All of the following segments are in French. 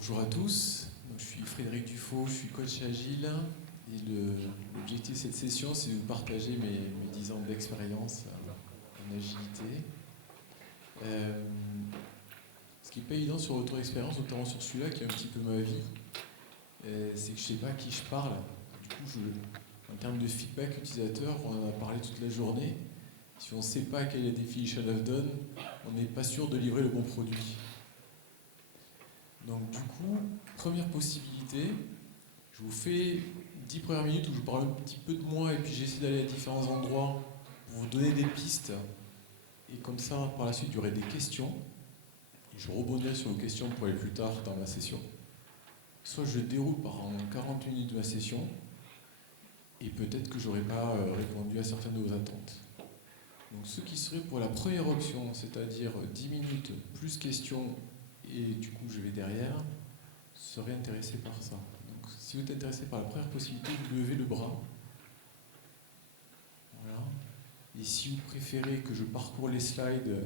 Bonjour à tous, donc, je suis Frédéric Dufaux, je suis coach agile et l'objectif de cette session c'est de vous partager mes 10 ans d'expérience en agilité. Ce qui n'est pas évident sur l'auto-expérience, notamment sur celui-là qui est un petit peu ma vie, c'est que je ne sais pas à qui je parle. Du coup, en termes de feedback utilisateur, on en a parlé toute la journée. Si on ne sait pas quelle est la definition of done, on n'est pas sûr de livrer le bon produit. Donc du coup, première possibilité, je vous fais 10 premières minutes où je vous parle un petit peu de moi et puis j'essaie d'aller à différents endroits pour vous donner des pistes. Et comme ça, par la suite, il y aurait des questions. Et je rebondirai sur vos questions pour aller plus tard dans la session. Soit je déroule pendant 40 minutes de la session et peut-être que je n'aurai pas répondu à certaines de vos attentes. Donc ce qui serait pour la première option, c'est-à-dire 10 minutes plus questions et du coup je vais derrière, serait intéressé par ça. Donc, si vous êtes intéressé par la première possibilité, vous levez le bras. Voilà. Et si vous préférez que je parcours les slides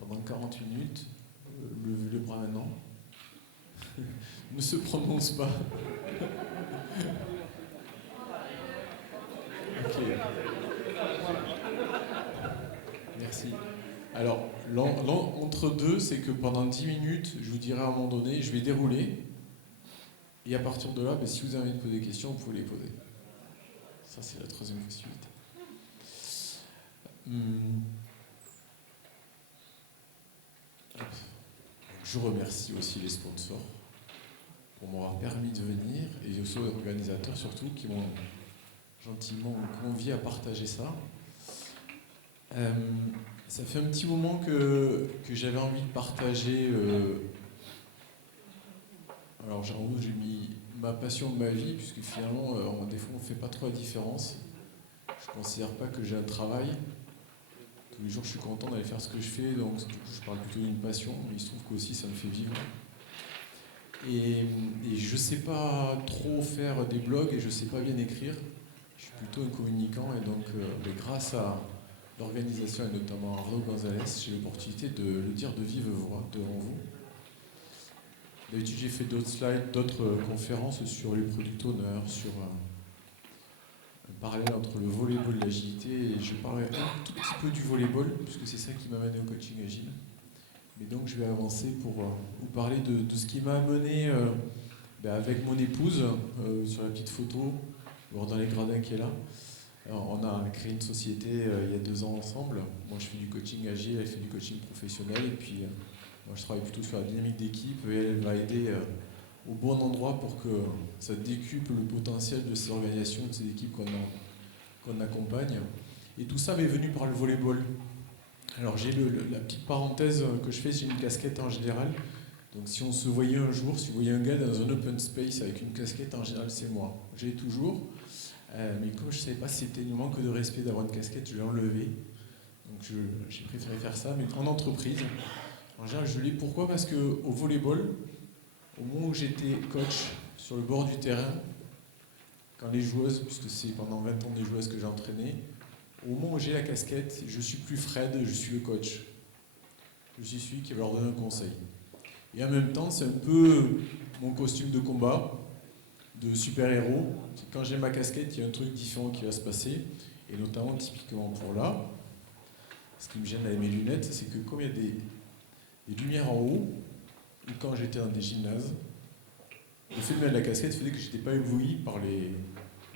pendant 40 minutes, levez le bras maintenant. Ne se prononce pas. Ok. Merci. Alors, entre deux, c'est que pendant 10 minutes, je vous dirai à un moment donné, je vais dérouler. Et à partir de là, si vous avez envie de poser des questions, vous pouvez les poser. Ça, c'est la troisième possibilité. Je remercie aussi les sponsors pour m'avoir permis de venir et aussi les organisateurs surtout qui m'ont gentiment convié à partager ça. Ça fait un petit moment que j'avais envie de partager. Alors j'ai mis ma passion de ma vie puisque finalement des fois on ne fait pas trop la différence. Je ne considère pas que j'ai un travail. Tous les jours je suis content d'aller faire ce que je fais, donc du coup je parle plutôt d'une passion, mais il se trouve qu'aussi ça me fait vivre. Et je ne sais pas trop faire des blogs et je ne sais pas bien écrire. Je suis plutôt un communicant et donc grâce à l'organisation et notamment à Arnaud Gonzalez, j'ai l'opportunité de le dire de vive voix devant vous. D'habitude j'ai fait d'autres slides, d'autres conférences sur les product owners, sur un parallèle entre le volleyball et l'agilité et je parlerai un tout petit peu du volleyball puisque c'est ça qui m'amène au coaching agile. Mais donc je vais avancer pour vous parler de ce qui m'a amené avec mon épouse sur la petite photo, dans les gradins qui est là. Alors, on a créé une société il y a 2 ans ensemble. Moi je fais du coaching agile, elle fait du coaching professionnel et puis moi je travaille plutôt sur la dynamique d'équipe et elle va aider au bon endroit pour que ça décuple le potentiel de ces organisations, de ces équipes qu'on accompagne. Et tout ça m'est venu par le volleyball. Alors j'ai la petite parenthèse que je fais, j'ai une casquette en général. Donc si on se voyait un jour, si vous voyez un gars dans un open space avec une casquette, en général c'est moi. J'ai toujours, mais comme je ne savais pas si c'était un manque de respect d'avoir une casquette, je l'ai enlevée. Donc j'ai préféré faire ça, mais en entreprise. En général je l'ai, pourquoi? Parce qu'au volleyball, au moment où j'étais coach sur le bord du terrain, quand les joueuses, puisque c'est pendant 20 ans des joueuses que j'ai entraînées, au moment où j'ai la casquette, je ne suis plus Fred, je suis le coach. Je suis celui qui va leur donner un conseil. Et en même temps, c'est un peu mon costume de combat, de super-héros. Quand j'ai ma casquette, il y a un truc différent qui va se passer. Et notamment, typiquement pour là, ce qui me gêne avec mes lunettes, c'est que comme il y a des lumières en haut, ou quand j'étais dans des gymnases, le fait de mettre la casquette faisait que je n'étais pas ébloui par les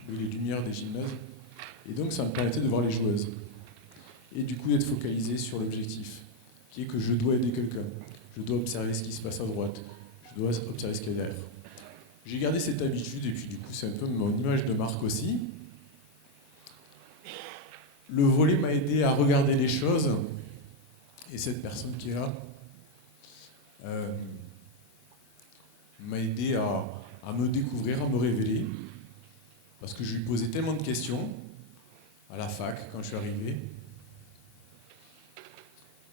lumières des gymnases. Et donc, ça me permettait de voir les joueuses. Et du coup, d'être focalisé sur l'objectif, qui est que je dois aider quelqu'un. Je dois observer ce qui se passe à droite. Je dois observer ce qu'il y a derrière. J'ai gardé cette habitude, et puis du coup, c'est un peu mon image de marque aussi. Le volley m'a aidé à regarder les choses, et cette personne qui est là m'a aidé à me découvrir, à me révéler, parce que je lui posais tellement de questions à la fac quand je suis arrivé,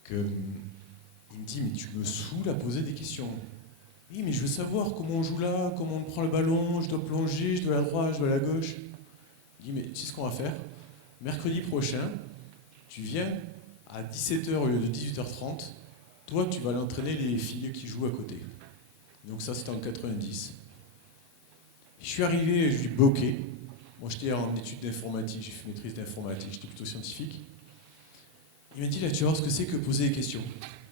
qu'il me dit « mais tu me saoules à poser des questions ». Oui, mais je veux savoir comment on joue là, comment on prend le ballon, je dois plonger, je dois à la droite, je dois à la gauche. Il dit, mais tu sais ce qu'on va faire? Mercredi prochain, tu viens à 17h au lieu de 18h30, toi tu vas aller entraîner les filles qui jouent à côté. Donc ça, c'était en 90. Je suis arrivé et je lui ai bloqué. Moi, j'étais en études d'informatique, j'ai fait maîtrise d'informatique, j'étais plutôt scientifique. Il m'a dit, là, tu vas voir ce que c'est que poser des questions.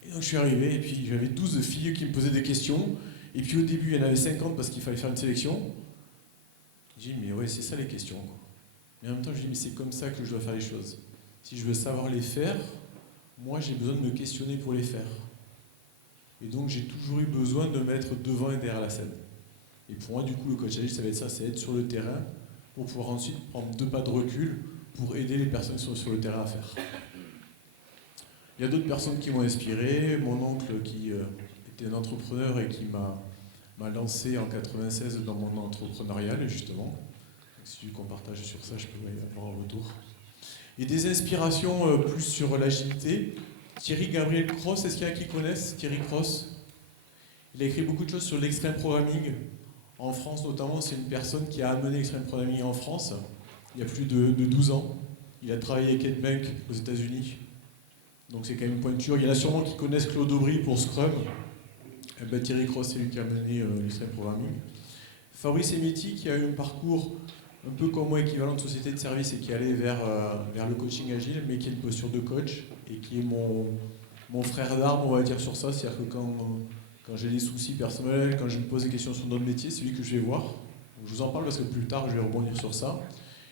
Et donc, je suis arrivé, et puis j'avais 12 filles qui me posaient des questions. Et puis, au début, il y en avait 50 parce qu'il fallait faire une sélection. J'ai dit, mais ouais, c'est ça les questions, quoi. Mais en même temps, je dis, mais c'est comme ça que je dois faire les choses. Si je veux savoir les faire, moi, j'ai besoin de me questionner pour les faire. Et donc, j'ai toujours eu besoin de me mettre devant et derrière la scène. Et pour moi, du coup, le coach agile, ça va être ça, c'est être sur le terrain pour pouvoir ensuite prendre 2 pas de recul pour aider les personnes qui sont sur le terrain à faire. Il y a d'autres personnes qui m'ont inspiré. Mon oncle qui était un entrepreneur et qui m'a lancé en 96 dans mon entrepreneurial, justement. Donc, si tu veux qu'on partage sur ça, je peux y avoir un retour. Et des inspirations plus sur l'agilité. Thierry Gabriel Cross, est-ce qu'il y en a qui connaissent Thierry Cross? Il a écrit beaucoup de choses sur l'extreme programming. En France notamment, c'est une personne qui a amené l'extreme programming en France il y a plus de 12 ans. Il a travaillé avec Ed Bank aux États-Unis. Donc c'est quand même une pointure. Il y en a sûrement qui connaissent Claude Aubry pour Scrum. Eh ben, Thierry Cross, c'est lui qui a mené l'extreme programming. Fabrice Emiti, qui a eu un parcours un peu comme moi, équivalent de société de service et qui allait vers le coaching agile, mais qui a une posture de coach et qui est mon frère d'armes, on va dire, sur ça. C'est-à-dire que quand j'ai des soucis personnels, quand je me pose des questions sur notre métier, c'est lui que je vais voir. Donc, je vous en parle parce que plus tard, je vais rebondir sur ça.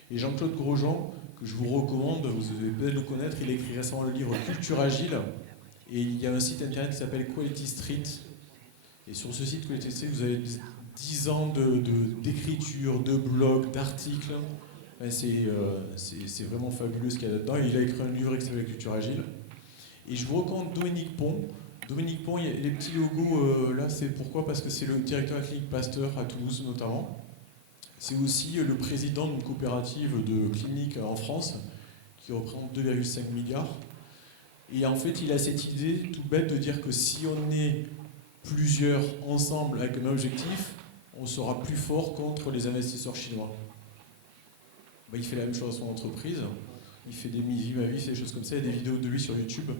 Et Jean-Claude Grosjean, que je vous recommande, vous devez peut-être le connaître, il a écrit récemment le livre Culture Agile. Et il y a un site internet qui s'appelle Quality Street. Et sur ce site Quality Street, vous avez 10 ans d'écriture, de blogs, d'articles. C'est vraiment fabuleux ce qu'il y a là-dedans. Il a écrit un livre qui s'appelle Culture Agile. Et je vous recommande Dominique Pont. Dominique Pont, il y a les petits logos là, c'est pourquoi? Parce que c'est le directeur de la clinique Pasteur à Toulouse notamment. C'est aussi le président d'une coopérative de cliniques en France qui représente 2,5 milliards. Et en fait, il a cette idée toute bête de dire que si on est plusieurs ensemble avec un objectif, on sera plus fort contre les investisseurs chinois. Ben, il fait la même chose à son entreprise. Il fait des vies, des choses comme ça. Il y a des vidéos de lui sur YouTube.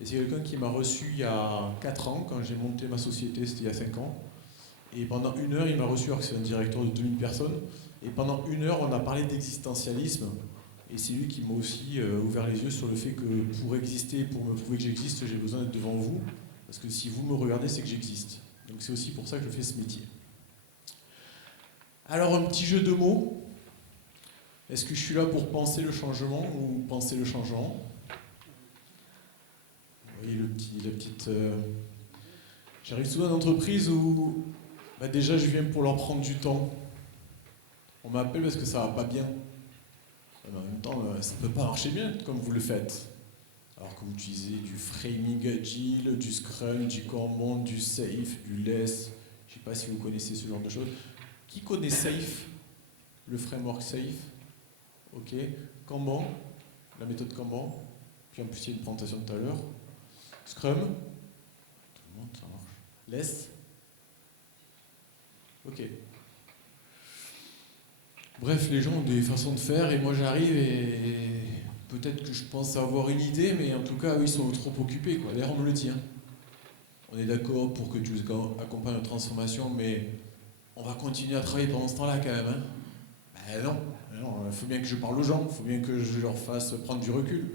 Et c'est quelqu'un qui m'a reçu il y a 4 ans, quand j'ai monté ma société, c'était il y a 5 ans. Et pendant 1 heure, il m'a reçu, alors que c'est un directeur de 2000 personnes. Et pendant 1 heure, on a parlé d'existentialisme. Et c'est lui qui m'a aussi ouvert les yeux sur le fait que pour exister, pour me prouver que j'existe, j'ai besoin d'être devant vous. Parce que si vous me regardez, c'est que j'existe. Donc c'est aussi pour ça que je fais ce métier. Alors un petit jeu de mots. Est-ce que je suis là pour penser le changement ou penser le changement? Vous voyez la petite... J'arrive souvent à une entreprise où déjà je viens pour leur prendre du temps. On m'appelle parce que ça va pas bien. Mais en même temps, ça ne peut pas marcher bien comme vous le faites. Alors que vous utilisez du framing agile, du scrum, du kanban, du safe, du less. Je ne sais pas si vous connaissez ce genre de choses. Qui connaît safe? Le framework safe? Ok. Kanban, la méthode Kanban. Puis en plus, il y a une présentation tout à l'heure. Scrum. Tout le monde, ça marche. Less. Ok. Bref, les gens ont des façons de faire et moi j'arrive et peut-être que je pense avoir une idée, mais en tout cas, eux, ils sont trop occupés, quoi. D'ailleurs, on me le dit. Hein. On est d'accord pour que tu accompagnes la transformation, mais on va continuer à travailler pendant ce temps-là quand même. Hein. Ben non, il faut bien que je parle aux gens, il faut bien que je leur fasse prendre du recul.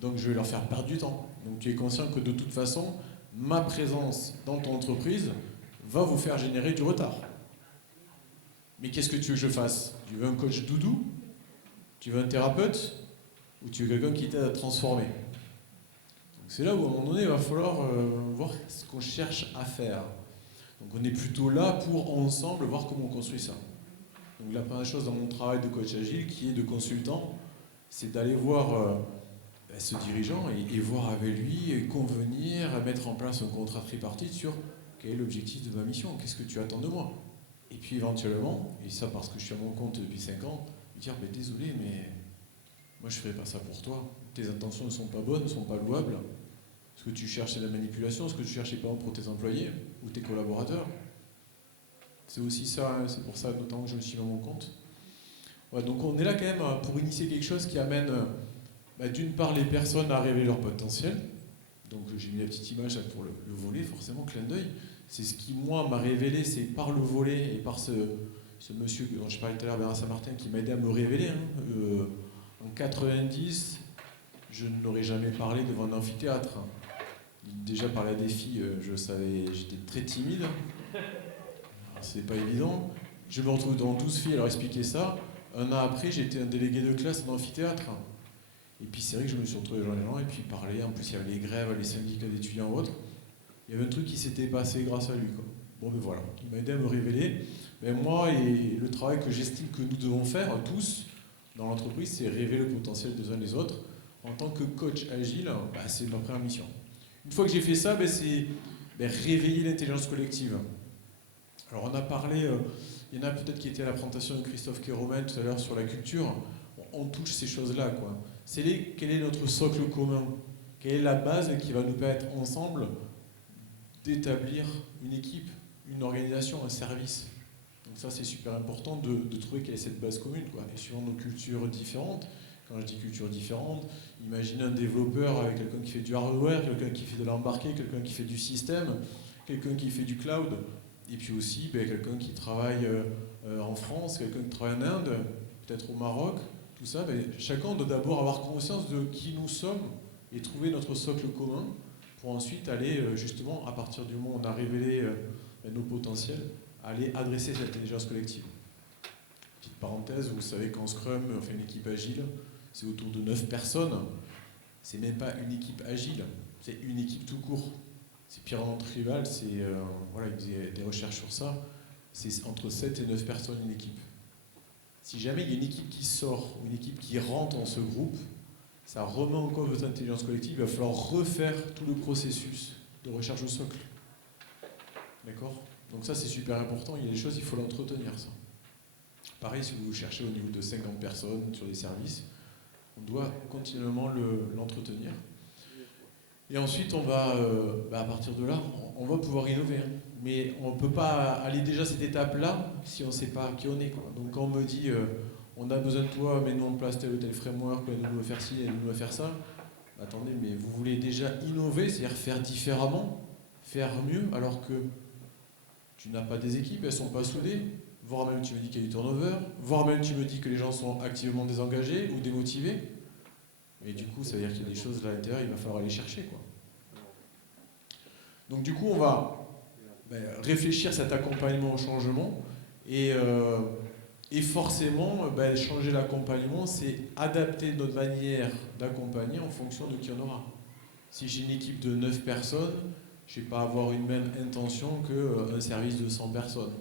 Donc je vais leur faire perdre du temps. Donc tu es conscient que de toute façon, ma présence dans ton entreprise va vous faire générer du retard. Mais qu'est-ce que tu veux que je fasse? Tu veux un coach doudou? Tu veux un thérapeute? Ou tu veux quelqu'un qui t'aide à transformer? Donc c'est là où à un moment donné, il va falloir voir ce qu'on cherche à faire. Donc on est plutôt là pour ensemble voir comment on construit ça. Donc la première chose dans mon travail de coach agile, qui est de consultant, c'est d'aller voir ce dirigeant et voir avec lui, et convenir, mettre en place un contrat tripartite sur quel est l'objectif de ma mission, qu'est-ce que tu attends de moi. Et puis éventuellement, et ça parce que je suis à mon compte depuis 5 ans, dire désolé, mais moi je ne ferai pas ça pour toi. Tes intentions ne sont pas bonnes, ne sont pas louables. Ce que tu cherches, c'est la manipulation. Ce que tu cherches, c'est pas pour tes employés ou tes collaborateurs. C'est aussi ça, hein, c'est pour ça notamment que je me suis mis à mon compte. Ouais, donc on est là quand même pour initier quelque chose qui amène d'une part les personnes à révéler leur potentiel. Donc j'ai mis la petite image pour le volet, forcément, clin d'œil. c'est ce qui, moi, m'a révélé, c'est par le volley et par ce monsieur dont je parlais tout à l'heure, Bernard Saint-Martin, qui m'a aidé à me révéler. En 90, je n'aurais jamais parlé devant un amphithéâtre. Déjà parler à des filles, j'étais très timide. C'est pas évident. Je me retrouve devant 12 filles à leur expliquer ça. Un an après, j'étais un délégué de classe en amphithéâtre. Et puis c'est vrai que je me suis retrouvé devant les gens et puis parler. En plus, il y avait les grèves, les syndicats d'étudiants ou autres. Il y avait un truc qui s'était passé grâce à lui, quoi. Bon, ben voilà, il m'a aidé à me révéler. Ben moi, et le travail que j'estime que nous devons faire, tous, dans l'entreprise, c'est révéler le potentiel des uns des autres. En tant que coach agile, ben, c'est ma première mission. Une fois que j'ai fait ça, ben, c'est réveiller l'intelligence collective. Alors on a parlé, il y en a peut-être qui étaient à la présentation de Christophe Kéromen tout à l'heure sur la culture. On touche ces choses-là, quoi. Quel est notre socle commun? Quelle est la base qui va nous permettre ensemble d'établir une équipe, une organisation, un service? Donc ça, c'est super important de trouver quelle est cette base commune, quoi. Et suivant nos cultures différentes, quand je dis culture différente, imaginez un développeur avec quelqu'un qui fait du hardware, quelqu'un qui fait de l'embarqué, quelqu'un qui fait du système, quelqu'un qui fait du cloud, et puis aussi quelqu'un qui travaille en France, quelqu'un qui travaille en Inde, peut-être au Maroc, tout ça. Chacun doit d'abord avoir conscience de qui nous sommes et trouver notre socle commun pour ensuite aller justement, à partir du moment où on a révélé nos potentiels, aller adresser cette intelligence collective. Petite parenthèse, vous savez qu'en Scrum, on fait une équipe agile, c'est autour de 9 personnes. C'est même pas une équipe agile, c'est une équipe tout court. C'est Pyramide Tribal, voilà, il faisait des recherches sur ça. C'est entre 7 et 9 personnes une équipe. Si jamais il y a une équipe qui sort, ou une équipe qui rentre dans ce groupe, ça remet en cause votre intelligence collective, il va falloir refaire tout le processus de recherche au socle. D'accord? Donc ça, c'est super important, il y a des choses, il faut l'entretenir, ça. Pareil, si vous cherchez au niveau de 50 personnes sur des services, on doit continuellement l'entretenir. Et ensuite, on va, à partir de là, on va pouvoir innover. Hein. Mais on ne peut pas aller déjà à cette étape-là si on ne sait pas qui on est, quoi. Donc quand on me dit, on a besoin de toi, mets-nous en place tel ou tel framework, nous faire ci, nous faire ça, attendez, mais vous voulez déjà innover, c'est-à-dire faire différemment, faire mieux, alors que tu n'as pas des équipes, elles ne sont pas soudées, voire même tu me dis qu'il y a du turnover, voire même tu me dis que les gens sont activement désengagés ou démotivés. Et du coup, ça veut dire qu'il y a des choses là à l'intérieur, il va falloir aller chercher, quoi. Donc du coup, on va réfléchir cet accompagnement au changement et forcément, changer l'accompagnement, c'est adapter notre manière d'accompagner en fonction de qui on aura. Si j'ai une équipe de 9 personnes, je ne vais pas avoir une même intention qu'un service de 100 personnes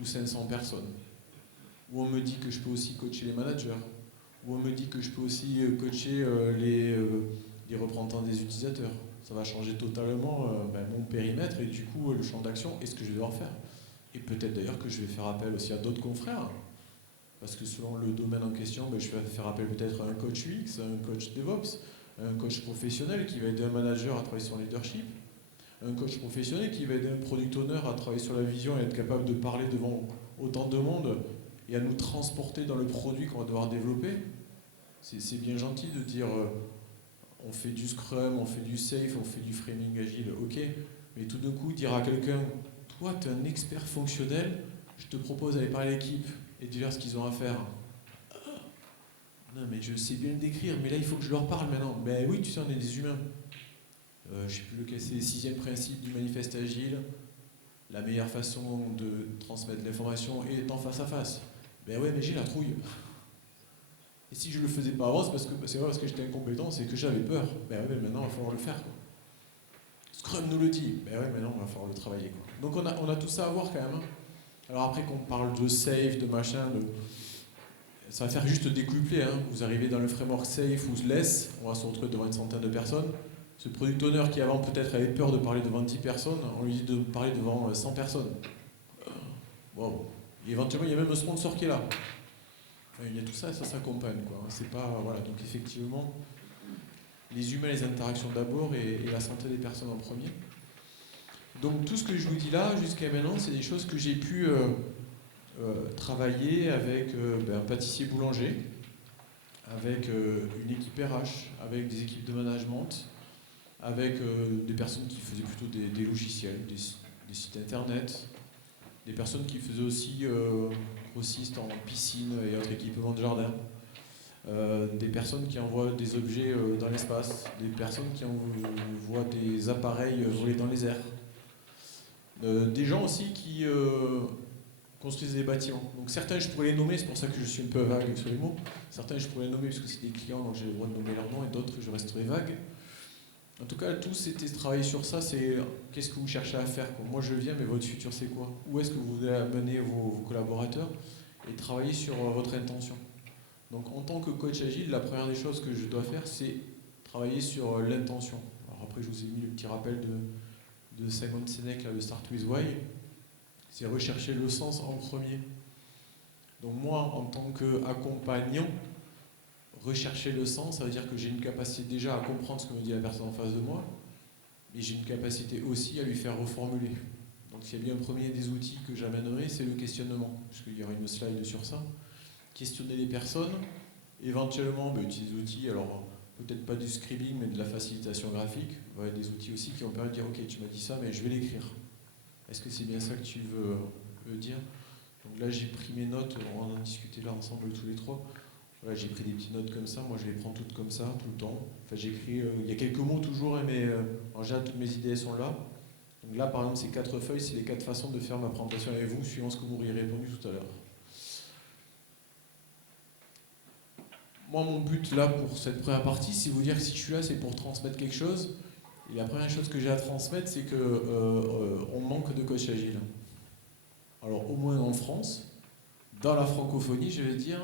ou 500 personnes. Où on me dit que je peux aussi coacher les managers, où on me dit que je peux aussi coacher les représentants des utilisateurs. Ça va changer totalement mon périmètre et du coup le champ d'action et ce que je vais devoir faire. Et peut-être d'ailleurs que je vais faire appel aussi à d'autres confrères, parce que selon le domaine en question, je vais faire appel peut-être à un coach UX, à un coach DevOps, à un coach professionnel qui va aider un manager à travailler sur le leadership, un coach professionnel qui va aider un product owner à travailler sur la vision et être capable de parler devant autant de monde et à nous transporter dans le produit qu'on va devoir développer. C'est bien gentil de dire on fait du Scrum, on fait du Safe, on fait du framing agile, ok, mais tout d'un coup dire à quelqu'un, toi tu es un expert fonctionnel, je te propose d'aller parler à l'équipe et de dire ce qu'ils ont à faire. Non mais je sais bien le décrire, mais là il faut que je leur parle maintenant. Ben oui, tu sais, on est des humains. Je ne sais plus lequel c'est, le 6e principe du manifeste agile. La meilleure façon de transmettre l'information est en face à face. Ben ouais, mais j'ai la trouille. Et si je le faisais pas avant, c'est pas parce que j'étais incompétent, c'est que j'avais peur. Ben ouais, mais maintenant il va falloir le faire, quoi. Scrum nous le dit. Ben ouais, maintenant il va falloir le travailler, quoi. Donc on a tout ça à voir quand même. Hein. Alors après qu'on parle de safe, de machin, ça va faire juste décupler. Hein. Vous arrivez dans le framework safe ou less, on va se retrouver devant une centaine de personnes. Ce product owner qui avant peut-être avait peur de parler devant 10 personnes, on lui dit de parler devant 100 personnes. Wow. Et éventuellement, il y a même un sponsor qui est là. Enfin, il y a tout ça, ça s'accompagne, quoi. C'est pas, voilà. Donc effectivement, les humains, les interactions d'abord et la santé des personnes en premier. Donc tout ce que je vous dis là, jusqu'à maintenant, c'est des choses que j'ai pu travailler avec un pâtissier boulanger, avec une équipe RH, avec des équipes de management, avec des personnes qui faisaient plutôt des logiciels, des sites internet, des personnes qui faisaient aussi grossistes en piscine et autres équipements de jardin, des personnes qui envoient des objets dans l'espace, des personnes qui envoient des appareils voler dans les airs, des gens aussi qui construisent des bâtiments. Donc certains je pourrais les nommer, c'est pour ça que je suis un peu vague sur les mots, certains je pourrais les nommer parce que c'est des clients donc j'ai le droit de nommer leur nom et d'autres je resterai vague. En tout cas, tous c'était travailler sur ça, c'est qu'est-ce que vous cherchez à faire quoi. Moi je viens, mais votre futur c'est quoi? Où est-ce que vous voulez amener vos collaborateurs? Et travailler sur votre intention. Donc en tant que coach agile, la première des choses que je dois faire, c'est travailler sur l'intention. Alors après, je vous ai mis le petit rappel de Simon Sinek, là, le Start with Why. C'est rechercher le sens en premier. Donc moi, en tant qu'accompagnant, rechercher le sens, ça veut dire que j'ai une capacité déjà à comprendre ce que me dit la personne en face de moi, mais j'ai une capacité aussi à lui faire reformuler. Donc s'il y a bien un premier des outils que j'amènerai, c'est le questionnement, parce qu'il y aura une slide sur ça. Questionner les personnes, éventuellement utiliser des outils, alors peut-être pas du scribing, mais de la facilitation graphique, des outils aussi qui vont permettre de dire ok, tu m'as dit ça, mais je vais l'écrire. Est-ce que c'est bien ça que tu veux dire? Donc là j'ai pris mes notes, on en a discuté là ensemble tous les trois. Voilà, j'ai pris des petites notes comme ça, moi je les prends toutes comme ça, tout le temps. Enfin j'écris, il y a quelques mots toujours, mais en général toutes mes idées sont là. Donc là par exemple ces 4 feuilles, c'est les 4 façons de faire ma présentation avec vous, suivant ce que vous m'auriez répondu tout à l'heure. Moi, mon but là pour cette première partie, c'est vous dire que si je suis là, c'est pour transmettre quelque chose. Et la première chose que j'ai à transmettre, c'est qu'on manque de coach agile. Alors, au moins en France, dans la francophonie, je vais dire.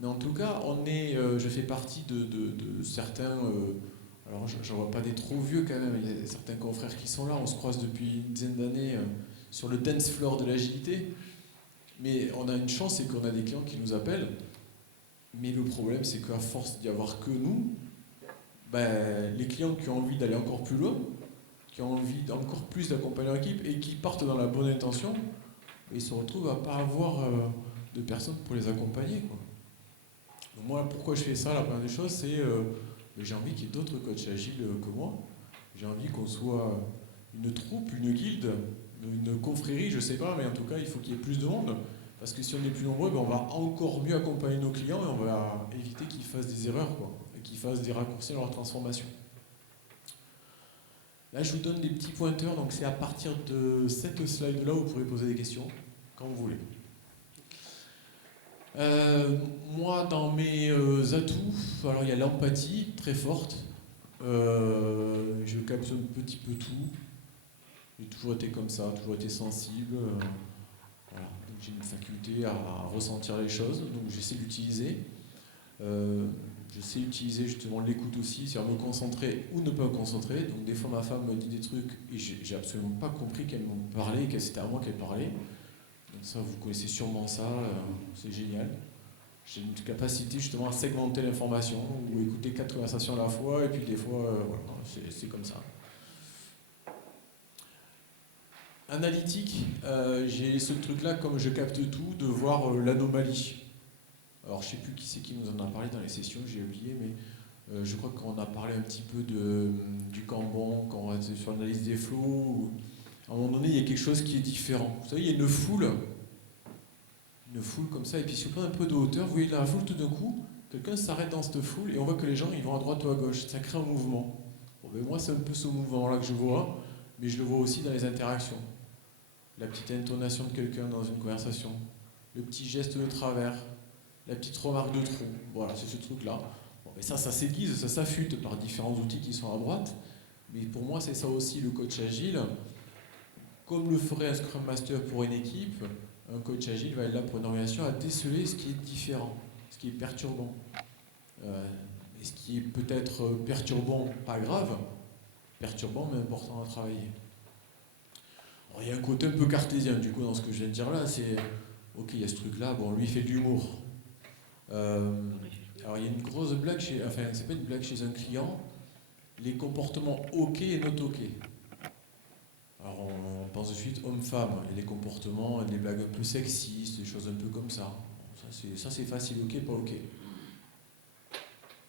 Mais en tout cas, je fais partie de certains. Alors, j'en vois pas des trop vieux quand même. Il y a certains confrères qui sont là. On se croise depuis une dizaine d'années sur le dance floor de l'agilité. Mais on a une chance, c'est qu'on a des clients qui nous appellent. Mais le problème, c'est qu'à force d'y avoir que nous, les clients qui ont envie d'aller encore plus loin, qui ont envie d'encore plus d'accompagner leur équipe et qui partent dans la bonne intention, ils se retrouvent à ne pas avoir de personnes pour les accompagner, quoi. Donc moi, pourquoi je fais ça? La première des choses, c'est j'ai envie qu'il y ait d'autres coachs agiles que moi. J'ai envie qu'on soit une troupe, une guilde, une confrérie, je ne sais pas, mais en tout cas, il faut qu'il y ait plus de monde. Parce que si on est plus nombreux, on va encore mieux accompagner nos clients et on va éviter qu'ils fassent des erreurs, quoi, et qu'ils fassent des raccourcis dans leur transformation. Là, je vous donne des petits pointeurs, donc c'est à partir de cette slide-là où vous pourrez poser des questions, quand vous voulez. Moi, dans mes atouts, alors il y a l'empathie, très forte. Je capte un petit peu tout. J'ai toujours été comme ça, toujours été sensible. Voilà. Donc j'ai une faculté à ressentir les choses, donc j'essaie d'utiliser. Je sais utiliser justement l'écoute aussi, c'est-à-dire me concentrer ou ne pas me concentrer. Donc des fois ma femme me dit des trucs et j'ai absolument pas compris qu'elle me parlait et que c'était à moi qu'elle parlait. Donc ça, vous connaissez sûrement ça, c'est génial. J'ai une capacité justement à segmenter l'information ou écouter 4 conversations à la fois et puis des fois, voilà, c'est comme ça. Analytique, j'ai ce truc-là, comme je capte tout, de voir l'anomalie. Alors je ne sais plus qui c'est qui nous en a parlé dans les sessions, j'ai oublié, mais je crois qu'on a parlé un petit peu du Kanban, quand on était sur l'analyse des flows. À un moment donné, il y a quelque chose qui est différent. Vous savez, il y a une foule comme ça, et puis si on prend un peu de hauteur, vous voyez dans la foule, tout d'un coup, quelqu'un s'arrête dans cette foule, et on voit que les gens, ils vont à droite ou à gauche. Ça crée un mouvement. Bon, ben moi, c'est un peu ce mouvement-là que je vois, mais je le vois aussi dans les interactions. La petite intonation de quelqu'un dans une conversation, le petit geste de travers, la petite remarque de trop. Voilà, c'est ce truc-là. Bon, et ça s'aiguise, ça s'affûte par différents outils qui sont à droite. Mais pour moi, c'est ça aussi le coach agile. Comme le ferait un Scrum Master pour une équipe, un coach agile va être là pour une organisation à déceler ce qui est différent, ce qui est perturbant. Et ce qui est peut-être perturbant, pas grave, perturbant mais important à travailler. Alors, il y a un côté un peu cartésien du coup dans ce que je viens de dire là, c'est ok, il y a ce truc-là, bon, lui il fait de l'humour. Alors il y a une grosse blague c'est pas une blague chez un client, les comportements ok et not ok. Alors on pense de suite homme-femme, il y a des comportements, des blagues un peu sexistes, des choses un peu comme ça. Ça c'est facile, ok, pas ok.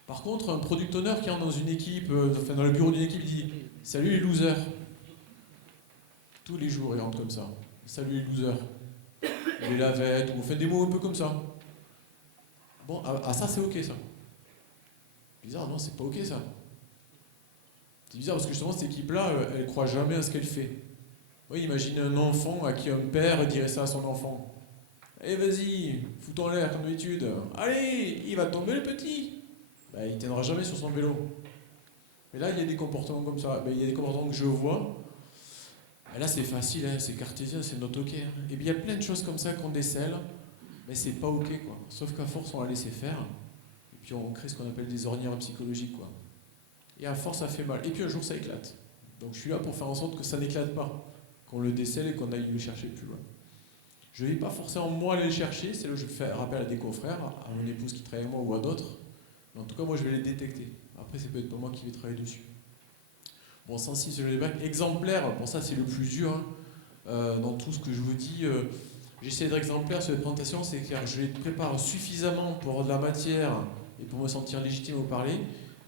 Par contre, un product owner qui entre dans une équipe, dans le bureau d'une équipe, il dit « Salut les losers ». Tous les jours, ils rentrent comme ça. Salut les losers. Les lavettes, ou faites des mots un peu comme ça. Bon, ça c'est ok ça. Bizarre, non, c'est pas ok ça. C'est bizarre parce que justement cette équipe-là, elle croit jamais à ce qu'elle fait. Oui, imaginez un enfant à qui un père dirait ça à son enfant. Eh vas-y, fous en l'air comme d'habitude. Allez, il va tomber le petit. Ben, il ne tiendra jamais sur son vélo. Mais là, il y a des comportements comme ça. Ben, il y a des comportements que je vois. Et là, c'est facile, hein, c'est cartésien, c'est notre ok. Hein. Et bien, il y a plein de choses comme ça qu'on décèle, mais c'est pas ok, quoi. Sauf qu'à force, on va laisser faire. Et puis, on crée ce qu'on appelle des ornières psychologiques, quoi. Et à force, ça fait mal. Et puis, un jour, ça éclate. Donc, je suis là pour faire en sorte que ça n'éclate pas. Qu'on le décèle et qu'on aille le chercher plus loin. Je ne vais pas forcément moi aller le chercher, c'est là où je fais appel à des confrères, à mon épouse qui travaille avec moi ou à d'autres. Mais en tout cas, moi je vais les détecter. Après, c'est peut-être pas moi qui vais travailler dessus. Bon, sensible sur le débat. Exemplaire, bon, ça c'est le plus dur. Hein. Dans tout ce que je vous dis, j'essaie d'être exemplaire sur les présentations, c'est que je les prépare suffisamment pour avoir de la matière et pour me sentir légitime à vous parler,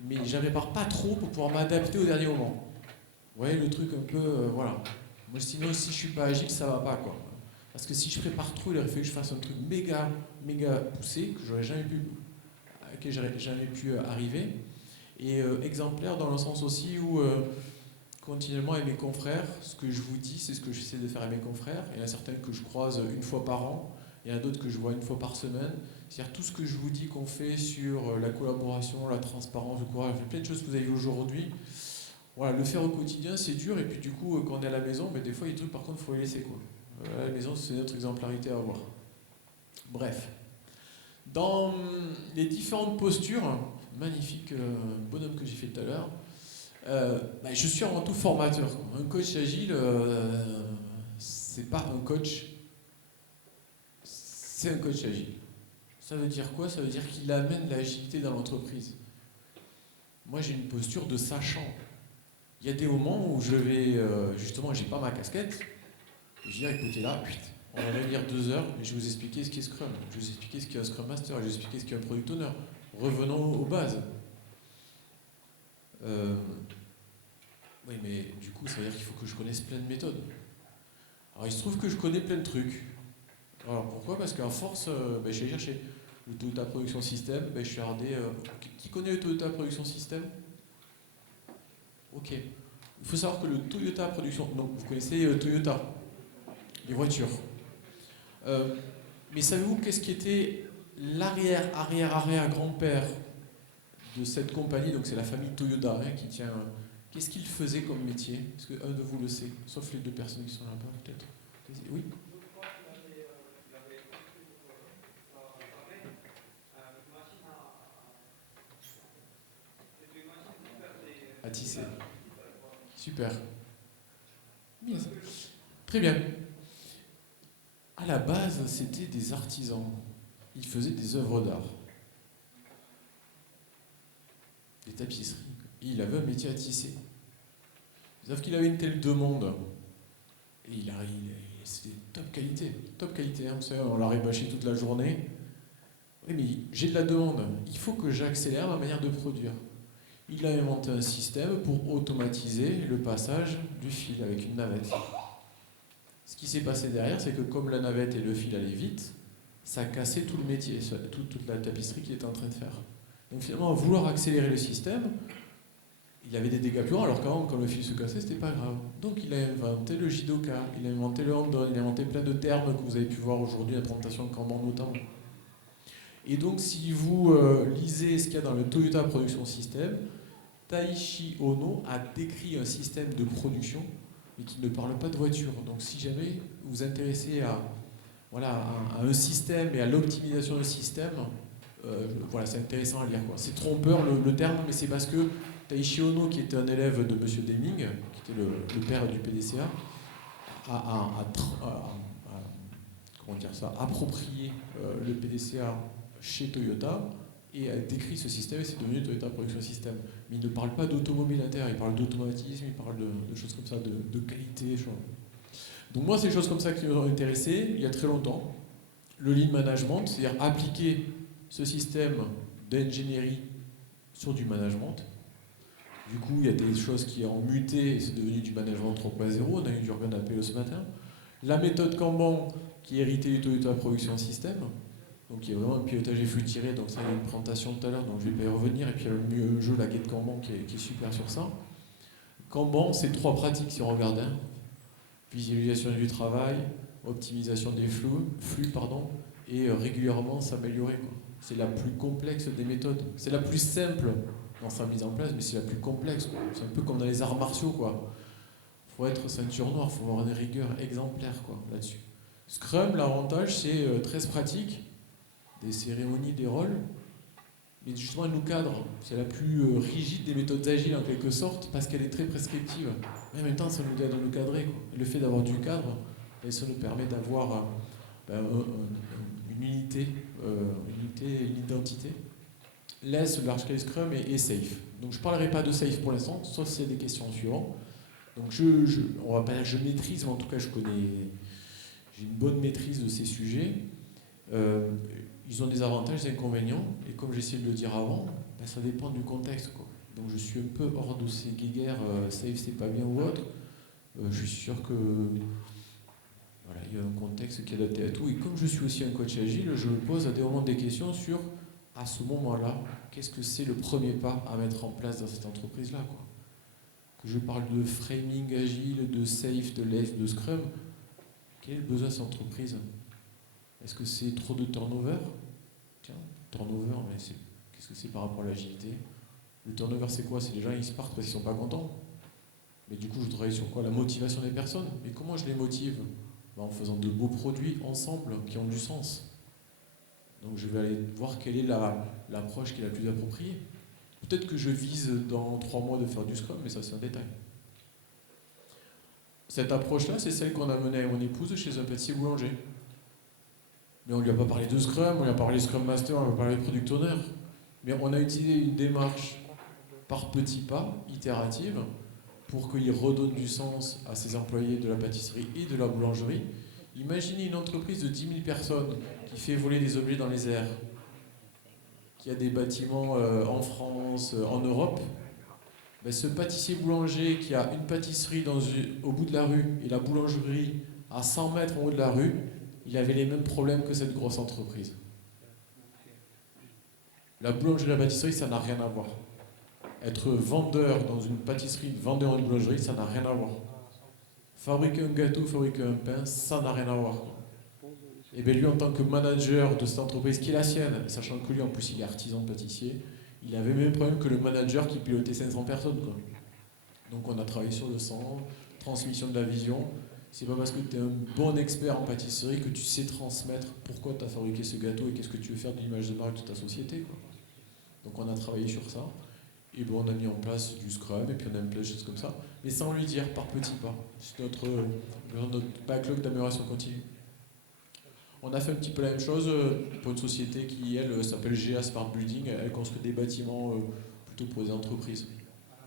mais je ne prépare pas trop pour pouvoir m'adapter au dernier moment. Vous voyez, le truc un peu, voilà. Moi, sinon, si je suis pas agile, ça va pas, quoi. Parce que si je prépare trop, il aurait fallu que je fasse un truc méga poussé, que j'aurais jamais pu, à laquelle j'aurais jamais pu arriver. Et exemplaire dans le sens aussi où, continuellement avec mes confrères, ce que je vous dis, c'est ce que j'essaie de faire avec mes confrères. Il y en a certains que je croise une fois par an, il y en a d'autres que je vois une fois par semaine. C'est-à-dire tout ce que je vous dis qu'on fait sur la collaboration, la transparence, le courage, plein de choses que vous avez vues aujourd'hui. Voilà, le faire au quotidien, c'est dur. Et puis du coup, quand on est à la maison, mais des fois, il y a des trucs, par contre, il faut les laisser, quoi. À la maison, c'est notre exemplarité à avoir. Bref. Dans les différentes postures, magnifique bonhomme que j'ai fait tout à l'heure, je suis avant tout formateur. Un coach agile, c'est pas un coach, c'est un coach agile. Ça veut dire quoi? Ça veut dire qu'il amène l'agilité dans l'entreprise. Moi, j'ai une posture de sachant. Il y a des moments où je vais, justement, j'ai pas ma casquette, et je dis, écoutez là, on va venir 2 heures, et je vais vous expliquer ce qu'est Scrum, je vais vous expliquer ce qu'est un Scrum Master, je vais vous expliquer ce qu'est un Product Owner. Revenons aux bases. Oui, mais du coup, ça veut dire qu'il faut que je connaisse plein de méthodes. Alors, il se trouve que je connais plein de trucs. Alors, pourquoi? Parce qu'à force, je vais chercher le Toyota Production System, je suis regardé... qui connaît le Toyota Production System? Ok. Il faut savoir que le Toyota Production... Donc, vous connaissez Toyota, les voitures. Mais savez-vous qu'est-ce qui était l'arrière-grand-père de cette compagnie? Donc, c'est la famille Toyota qui tient... Qu'est-ce qu'il faisait comme métier? Est-ce qu'un de vous le sait? Sauf les 2 personnes qui sont là-bas, peut-être. Oui? À tisser. Super. Bien. Très bien. À la base, c'était des artisans. Ils faisaient des œuvres d'art. Des tapisseries. Et il avait un métier à tisser. Sauf qu'il avait une telle demande. Et c'était top qualité. Top qualité, hein, vous savez, on l'a rebâché toute la journée. Oui, mais j'ai de la demande. Il faut que j'accélère ma manière de produire. Il a inventé un système pour automatiser le passage du fil avec une navette. Ce qui s'est passé derrière, c'est que comme la navette et le fil allaient vite, ça a cassé tout le métier, toute la tapisserie qu'il était en train de faire. Donc finalement, à vouloir accélérer le système, il avait des dégâts plus grands, alors qu'avant, quand le fil se cassait, c'était pas grave. Donc il a inventé le Jidoka, il a inventé le Handon, il a inventé plein de termes que vous avez pu voir aujourd'hui, la présentation de Kanban notamment. Et donc si vous lisez ce qu'il y a dans le Toyota Production System, Taishi Ono a décrit un système de production, mais qui ne parle pas de voiture. Donc si jamais vous vous intéressez à un système et à l'optimisation d'un système, c'est intéressant à lire, quoi. C'est trompeur le terme, mais c'est parce que Taishi Ono, qui était un élève de M. Deming, qui était le père du PDCA, approprié le PDCA chez Toyota et a décrit ce système et c'est devenu Toyota Production System. Mais il ne parle pas d'automobile interne, il parle d'automatisme, il parle de choses comme ça, de qualité. Donc moi, c'est des choses comme ça qui m'ont intéressé il y a très longtemps. Le lean management, c'est-à-dire appliquer ce système d'ingénierie sur du management. Du coup, il y a des choses qui ont muté et c'est devenu du management 3.0. On a eu Jürgen Appel ce matin. La méthode Kanban qui est héritée du Toyota Production System. Donc il y a vraiment un pilotage et flux tiré. Donc ça, il y a une présentation tout à l'heure, donc je ne vais pas y revenir. Et puis il y a le jeu, la guide Kanban qui est super sur ça. Kanban, c'est 3 pratiques si on regarde. Hein. Visualisation du travail, optimisation des flux et régulièrement s'améliorer. C'est la plus complexe des méthodes. C'est la plus simple dans sa mise en place, mais c'est la plus complexe. C'est un peu comme dans les arts martiaux. Il faut être ceinture noire, il faut avoir des rigueurs exemplaires là-dessus. Scrum, l'avantage, c'est 13 pratiques, des cérémonies, des rôles, mais justement, elle nous cadre. C'est la plus rigide des méthodes agiles en quelque sorte, parce qu'elle est très prescriptive. Mais en même temps, ça nous aide à nous cadrer. Le fait d'avoir du cadre, ça nous permet d'avoir une unité, une identité. Laisse large scale Scrum et Safe. Donc je ne parlerai pas de Safe pour l'instant, sauf s'il y a des questions suivantes. Donc on va pas dire que je maîtrise, mais en tout cas j'ai une bonne maîtrise de ces sujets. Ils ont des avantages, des inconvénients, et comme j'essayais de le dire avant, ça dépend du contexte. Donc je suis un peu hors de ces guéguerres, Safe c'est pas bien ou autre. Je suis sûr que voilà, il y a un contexte qui est adapté à tout, et comme je suis aussi un coach agile, je me pose à des moments des questions sur, à ce moment-là, qu'est-ce que c'est le premier pas à mettre en place dans cette entreprise-là, Que je parle de framing agile, de safe, de left, de scrum, quel est le besoin de cette entreprise? Est-ce que c'est trop de turnover? Tiens, turnover, mais qu'est-ce que c'est par rapport à l'agilité? Le turnover, c'est quoi? C'est les gens, ils se partent parce qu'ils ne sont pas contents. Mais du coup, je travaille sur quoi? La motivation des personnes. Mais comment je les motive? En faisant de beaux produits ensemble qui ont du sens. Donc je vais aller voir quelle est l'approche qui est la plus appropriée. Peut-être que je vise dans 3 mois de faire du Scrum, mais ça c'est un détail. Cette approche-là, c'est celle qu'on a menée avec mon épouse chez un pâtissier boulanger. Mais on ne lui a pas parlé de Scrum, on lui a parlé de Scrum Master, on lui a parlé de Product Owner. Mais on a utilisé une démarche par petits pas, itérative, pour qu'il redonne du sens à ses employés de la pâtisserie et de la boulangerie. Imaginez une entreprise de 10 000 personnes qui fait voler des objets dans les airs, qui a des bâtiments en France, en Europe. Ce pâtissier boulanger qui a une pâtisserie au bout de la rue et la boulangerie à 100 mètres en haut de la rue, il avait les mêmes problèmes que cette grosse entreprise. La boulangerie et la pâtisserie, ça n'a rien à voir. Être vendeur dans une pâtisserie, vendeur dans une boulangerie, ça n'a rien à voir. Fabriquer un gâteau, fabriquer un pain, ça n'a rien à voir. Et bien lui, en tant que manager de cette entreprise qui est la sienne, sachant que lui, en plus, il est artisan pâtissier, il avait le même problème que le manager qui pilotait 500 personnes. Donc on a travaillé sur le sens, transmission de la vision. C'est pas parce que tu es un bon expert en pâtisserie que tu sais transmettre pourquoi tu as fabriqué ce gâteau et qu'est-ce que tu veux faire de l'image de marque de ta société. Donc on a travaillé sur ça. Et bon, on a mis en place du Scrum et puis on a mis plein de choses comme ça. Mais sans lui dire, par petits pas. C'est notre backlog d'amélioration continue. On a fait un petit peu la même chose pour une société qui, elle, s'appelle GA Smart Building. Elle construit des bâtiments plutôt pour des entreprises.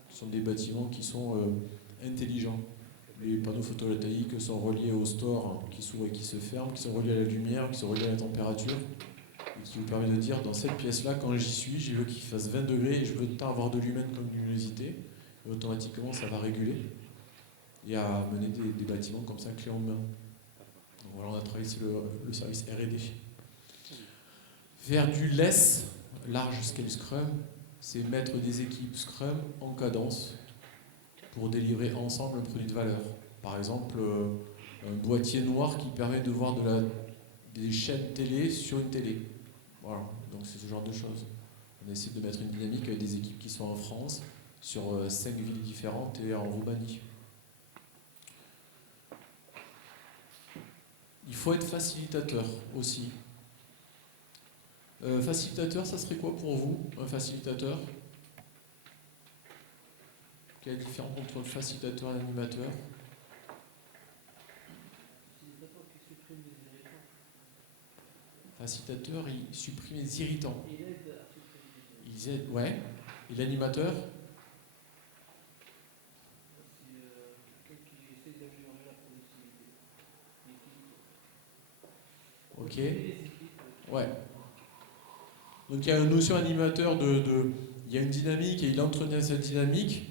Ce sont des bâtiments qui sont intelligents. Les panneaux photovoltaïques sont reliés au store qui s'ouvre et qui se ferme, qui sont reliés à la lumière, qui sont reliés à la température, et qui vous permet de dire, dans cette pièce-là, quand j'y suis, je veux qu'il fasse 20 degrés et je veux tant avoir de lumen comme de luminosité. Et automatiquement, ça va réguler et à mener des bâtiments comme ça, clé en main. Donc voilà, on a travaillé sur le service R&D. Faire du less, large scale Scrum, c'est mettre des équipes Scrum en cadence pour délivrer ensemble un produit de valeur. Par exemple, un boîtier noir qui permet de voir des chaînes télé sur une télé. Voilà, donc c'est ce genre de choses. On essaie de mettre une dynamique avec des équipes qui sont en France, sur 5 villes différentes et en Roumanie. Il faut être facilitateur aussi. Facilitateur, ça serait quoi pour vous, un facilitateur? Quelle est la différence entre le facilitateur et l'animateur? Facilitateur, il supprime les irritants. Ils aident, ouais. Et l'animateur? Ok. Ouais. Donc il y a une notion animateur il y a une dynamique et il entretient cette dynamique.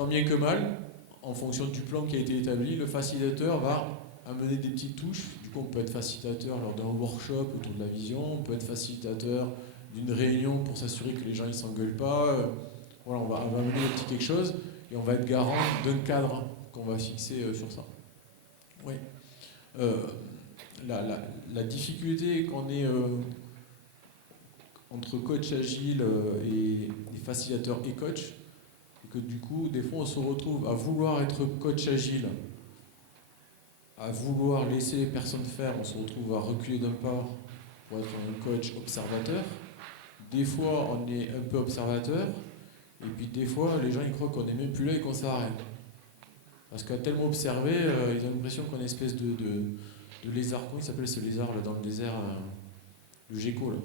tant bien que mal, en fonction du plan qui a été établi, le facilitateur va amener des petites touches. Du coup, on peut être facilitateur lors d'un workshop autour de la vision, on peut être facilitateur d'une réunion pour s'assurer que les gens ne s'engueulent pas. Voilà, on va amener un petit quelque chose et on va être garant d'un cadre qu'on va fixer sur ça. Oui. La difficulté qu'on est entre coach agile et facilitateur et coach, c'est que du coup, des fois, on se retrouve à vouloir être coach agile, à vouloir laisser les personnes faire, on se retrouve à reculer d'un pas pour être un coach observateur. Des fois, on est un peu observateur, et puis des fois, les gens ils croient qu'on n'est même plus là et qu'on sert à rien. Parce qu'à tellement observer, ils ont l'impression qu'on est une espèce de lézard. Comment il s'appelle ce lézard là, dans le désert, le gecko là.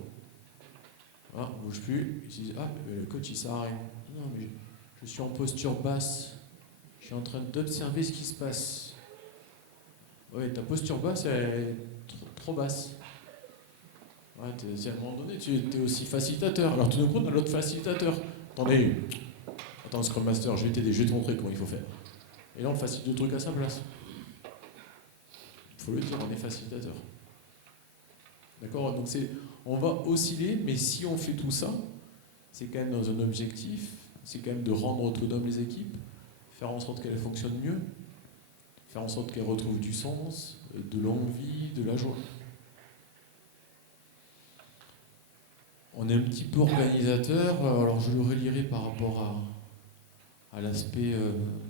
Ah, on bouge plus. Ils disent, ah, le coach il sert à rien. Non, mais je suis en posture basse. Je suis en train d'observer ce qui se passe. Ouais, ta posture basse, elle est trop basse. Ouais, à un moment donné, tu es aussi facilitateur. Alors tout d'un coup, on a l'autre facilitateur. Attendez, attends, Scrum Master, je vais t'aider, je vais te montrer comment il faut faire. Et là, on facilite le truc à sa place. Il faut le dire, on est facilitateur. D'accord? Donc on va osciller, mais si on fait tout ça, c'est quand même dans un objectif, c'est quand même de rendre autonomes les équipes, faire en sorte qu'elles fonctionnent mieux, faire en sorte qu'elles retrouvent du sens, de l'envie, de la joie. On est un petit peu organisateur, alors je le relierai par rapport à l'aspect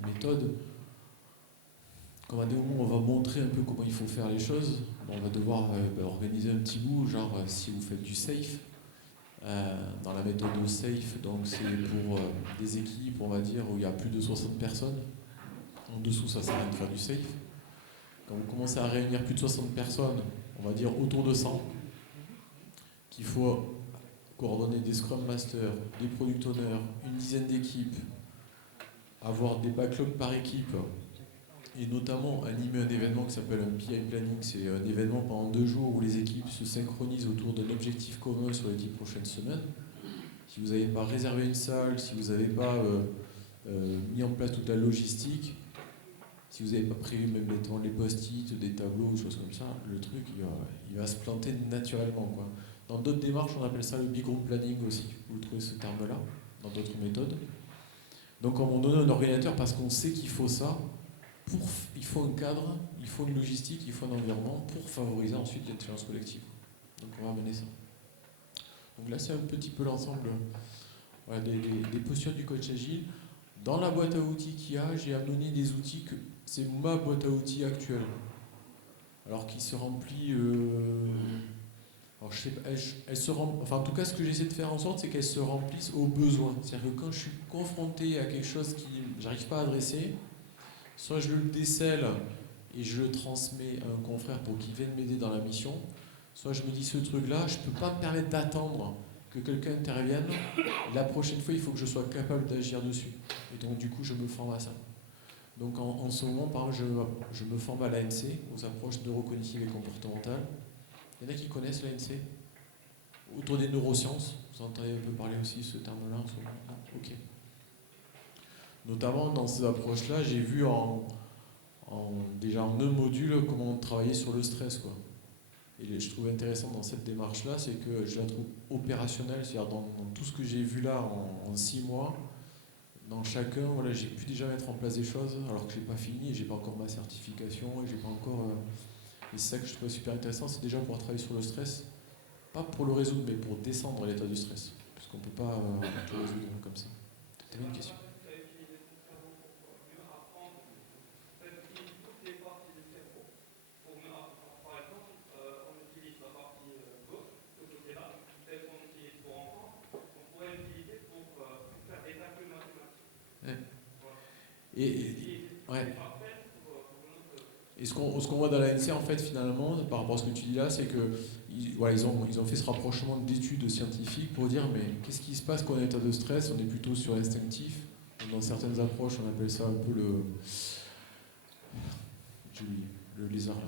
méthode. Comme à des moments on va montrer un peu comment il faut faire les choses, on va devoir organiser un petit bout, genre si vous faites du safe, dans la méthode de safe, donc c'est pour des équipes, on va dire, où il y a plus de 60 personnes. En dessous, ça sert à rien de faire du safe. Quand vous commencez à réunir plus de 60 personnes, on va dire autour de 100, qu'il faut coordonner des Scrum Masters, des Product Owners, une dizaine d'équipes, avoir des backlogs par équipe, et notamment animer un événement qui s'appelle un PI Planning. C'est un événement pendant 2 jours où les équipes se synchronisent autour d'un objectif commun sur les 10 prochaines semaines. Si vous n'avez pas réservé une salle, si vous n'avez pas mis en place toute la logistique, si vous n'avez pas prévu même les post-it, des tableaux, des choses comme ça, le truc il va se planter naturellement, quoi. Dans d'autres démarches, on appelle ça le big group planning aussi. Vous trouvez ce terme-là dans d'autres méthodes. Donc on donne un organisateur parce qu'on sait qu'il faut ça. Il faut un cadre, il faut une logistique, il faut un environnement pour favoriser ensuite l'expérience collective. Donc on va amener ça. Donc là c'est un petit peu l'ensemble des postures du coach agile. Dans la boîte à outils qu'il y a, j'ai amené des outils que c'est ma boîte à outils actuelle. Alors qui se remplit. Alors je sais pas, enfin en tout cas ce que j'essaie de faire en sorte c'est qu'elle se remplisse aux besoins. C'est-à-dire que quand je suis confronté à quelque chose qui j'arrive pas à adresser, soit je le décèle et je le transmets à un confrère pour qu'il vienne m'aider dans la mission, soit je me dis ce truc-là, je ne peux pas me permettre d'attendre que quelqu'un intervienne. La prochaine fois, il faut que je sois capable d'agir dessus. Et donc du coup, je me forme à ça. Donc en ce moment, par exemple, je me forme à l'ANC, aux approches neurocognitives et comportementales. Il y en a qui connaissent l'ANC? Autour des neurosciences, vous entendez un peu parler aussi de ce terme-là en ce moment? Ah, ok. Notamment dans ces approches-là, j'ai vu déjà en un module comment travailler sur le stress, quoi. Et je trouve intéressant dans cette démarche-là, c'est que je la trouve opérationnelle, c'est-à-dire dans tout ce que j'ai vu là en 6 mois, dans chacun, voilà, j'ai pu déjà mettre en place des choses, alors que je n'ai pas fini, et j'ai pas encore ma certification, et j'ai pas encore. Et c'est ça que je trouvais super intéressant, c'est déjà pouvoir travailler sur le stress, pas pour le résoudre, mais pour descendre l'état du stress, parce qu'on ne peut pas le résoudre comme ça. Tu avais une question? Ouais. Et ce qu'on voit dans l'ANC, en fait, finalement, par rapport à ce que tu dis là, c'est que voilà, ils ont fait ce rapprochement d'études scientifiques pour dire mais qu'est-ce qui se passe quand on est en état de stress? On est plutôt sur l'instinctif. Dans certaines approches, on appelle ça un peu le lézard. Là.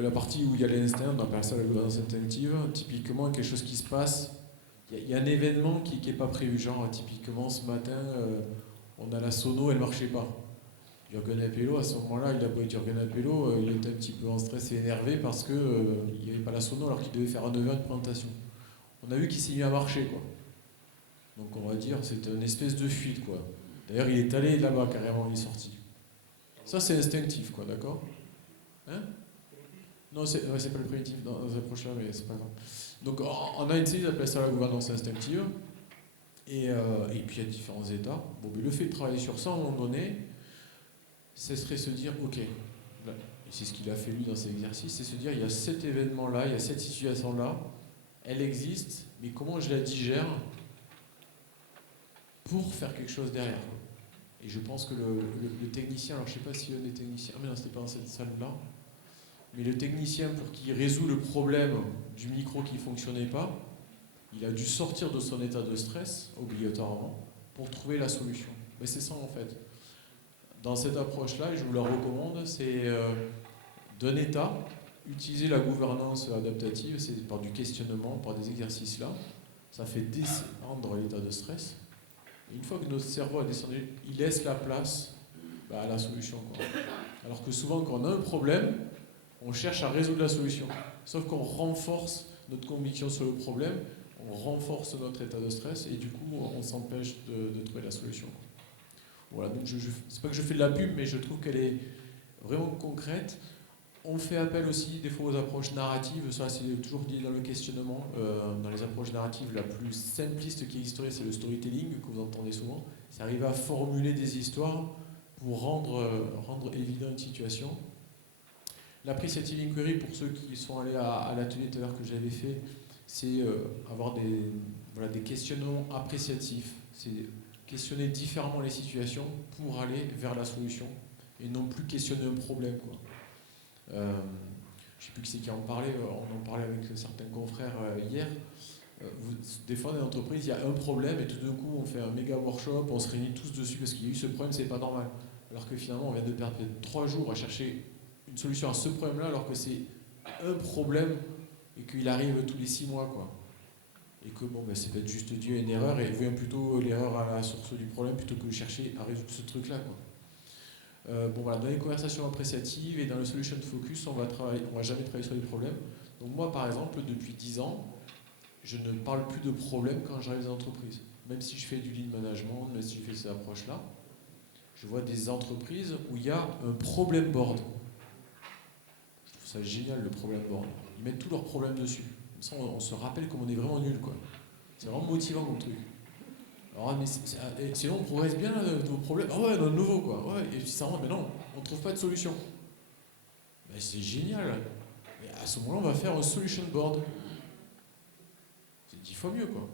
La partie où il y a l'instinct, on appelle ça la gouvernance instinctive. Typiquement, quelque chose qui se passe, Il y a un événement qui n'est pas prévu, genre typiquement ce matin, on a la sono, elle ne marchait pas. Jürgen Appelo, à ce moment-là, il a beau être Jürgen Appelo, il était un petit peu en stress et énervé parce qu'il n'y avait pas la sono alors qu'il devait faire un 9 heures de présentation. On a vu qu'il s'est mis à marcher, quoi. Donc on va dire c'était une espèce de fuite, quoi. D'ailleurs, il est allé là-bas carrément, il est sorti. Ça, c'est instinctif, quoi, d'accord? Hein? Non, c'est pas le préventif dans un prochain, mais c'est pas grave. Donc en ANC, ils appellent ça la gouvernance instinctive. Et puis il y a différents états. Bon, mais le fait de travailler sur ça, à un moment donné, ce serait se dire, ok, là, et c'est ce qu'il a fait lui dans ses exercices, c'est se dire, il y a cet événement-là, il y a cette situation-là, elle existe, mais comment je la digère pour faire quelque chose derrière. Et je pense que le technicien, alors je ne sais pas si un des techniciens, ah mais non, c'était pas dans cette salle-là, mais le technicien, pour qu'il résout le problème du micro qui ne fonctionnait pas, il a dû sortir de son état de stress, obligatoirement, pour trouver la solution. Mais c'est ça en fait. Dans cette approche-là, et je vous la recommande, c'est d'un état, utiliser la gouvernance adaptative, c'est par du questionnement, par des exercices là. Ça fait descendre l'état de stress. Et une fois que notre cerveau a descendu, il laisse la place à la solution, quoi. Alors que souvent, quand on a un problème, on cherche à résoudre la solution. Sauf qu'on renforce notre conviction sur le problème, on renforce notre état de stress et du coup, on s'empêche de trouver la solution. Voilà, donc c'est pas que je fais de la pub, mais je trouve qu'elle est vraiment concrète. On fait appel aussi des fois aux approches narratives, ça c'est toujours dit dans le questionnement. Dans les approches narratives, la plus simpliste qui existerait, c'est le storytelling, que vous entendez souvent. C'est arriver à formuler des histoires pour rendre évident une situation. L'appreciative inquiry, pour ceux qui sont allés à l'atelier tout à l'heure que j'avais fait, c'est avoir des questionnements appréciatifs. C'est questionner différemment les situations pour aller vers la solution et non plus questionner un problème, quoi. Je ne sais plus qui c'est qui en parlait, on en parlait avec certains confrères hier. Des fois dans les entreprises, il y a un problème et tout d'un coup on fait un méga workshop, on se réunit tous dessus parce qu'il y a eu ce problème, c'est pas normal. Alors que finalement on vient de perdre 3 jours à chercher une solution à ce problème-là alors que c'est un problème et qu'il arrive tous les 6 mois, quoi. Et que bon, c'est peut-être juste dû à une erreur et voyons plutôt l'erreur à la source du problème plutôt que de chercher à résoudre ce truc-là, quoi. Voilà, dans les conversations appréciatives et dans le solution focus, on va jamais travailler sur les problèmes. Donc moi, par exemple, depuis 10 ans, je ne parle plus de problèmes quand j'arrive dans les entreprises. Même si je fais du lean management, même si je fais ces approches-là, je vois des entreprises où il y a un problème board. Je trouve ça génial, le problème board. Ils mettent tous leurs problèmes dessus. Comme ça, on se rappelle comme on est vraiment nul, quoi. C'est vraiment motivant comme truc. Alors, mais sinon, on progresse bien de vos problèmes. Ah ouais, dans le nouveau, quoi. Ouais, et ça rentre, mais non, on ne trouve pas de solution. Mais c'est génial. Mais à ce moment-là, on va faire un solution board. C'est 10 fois mieux, quoi.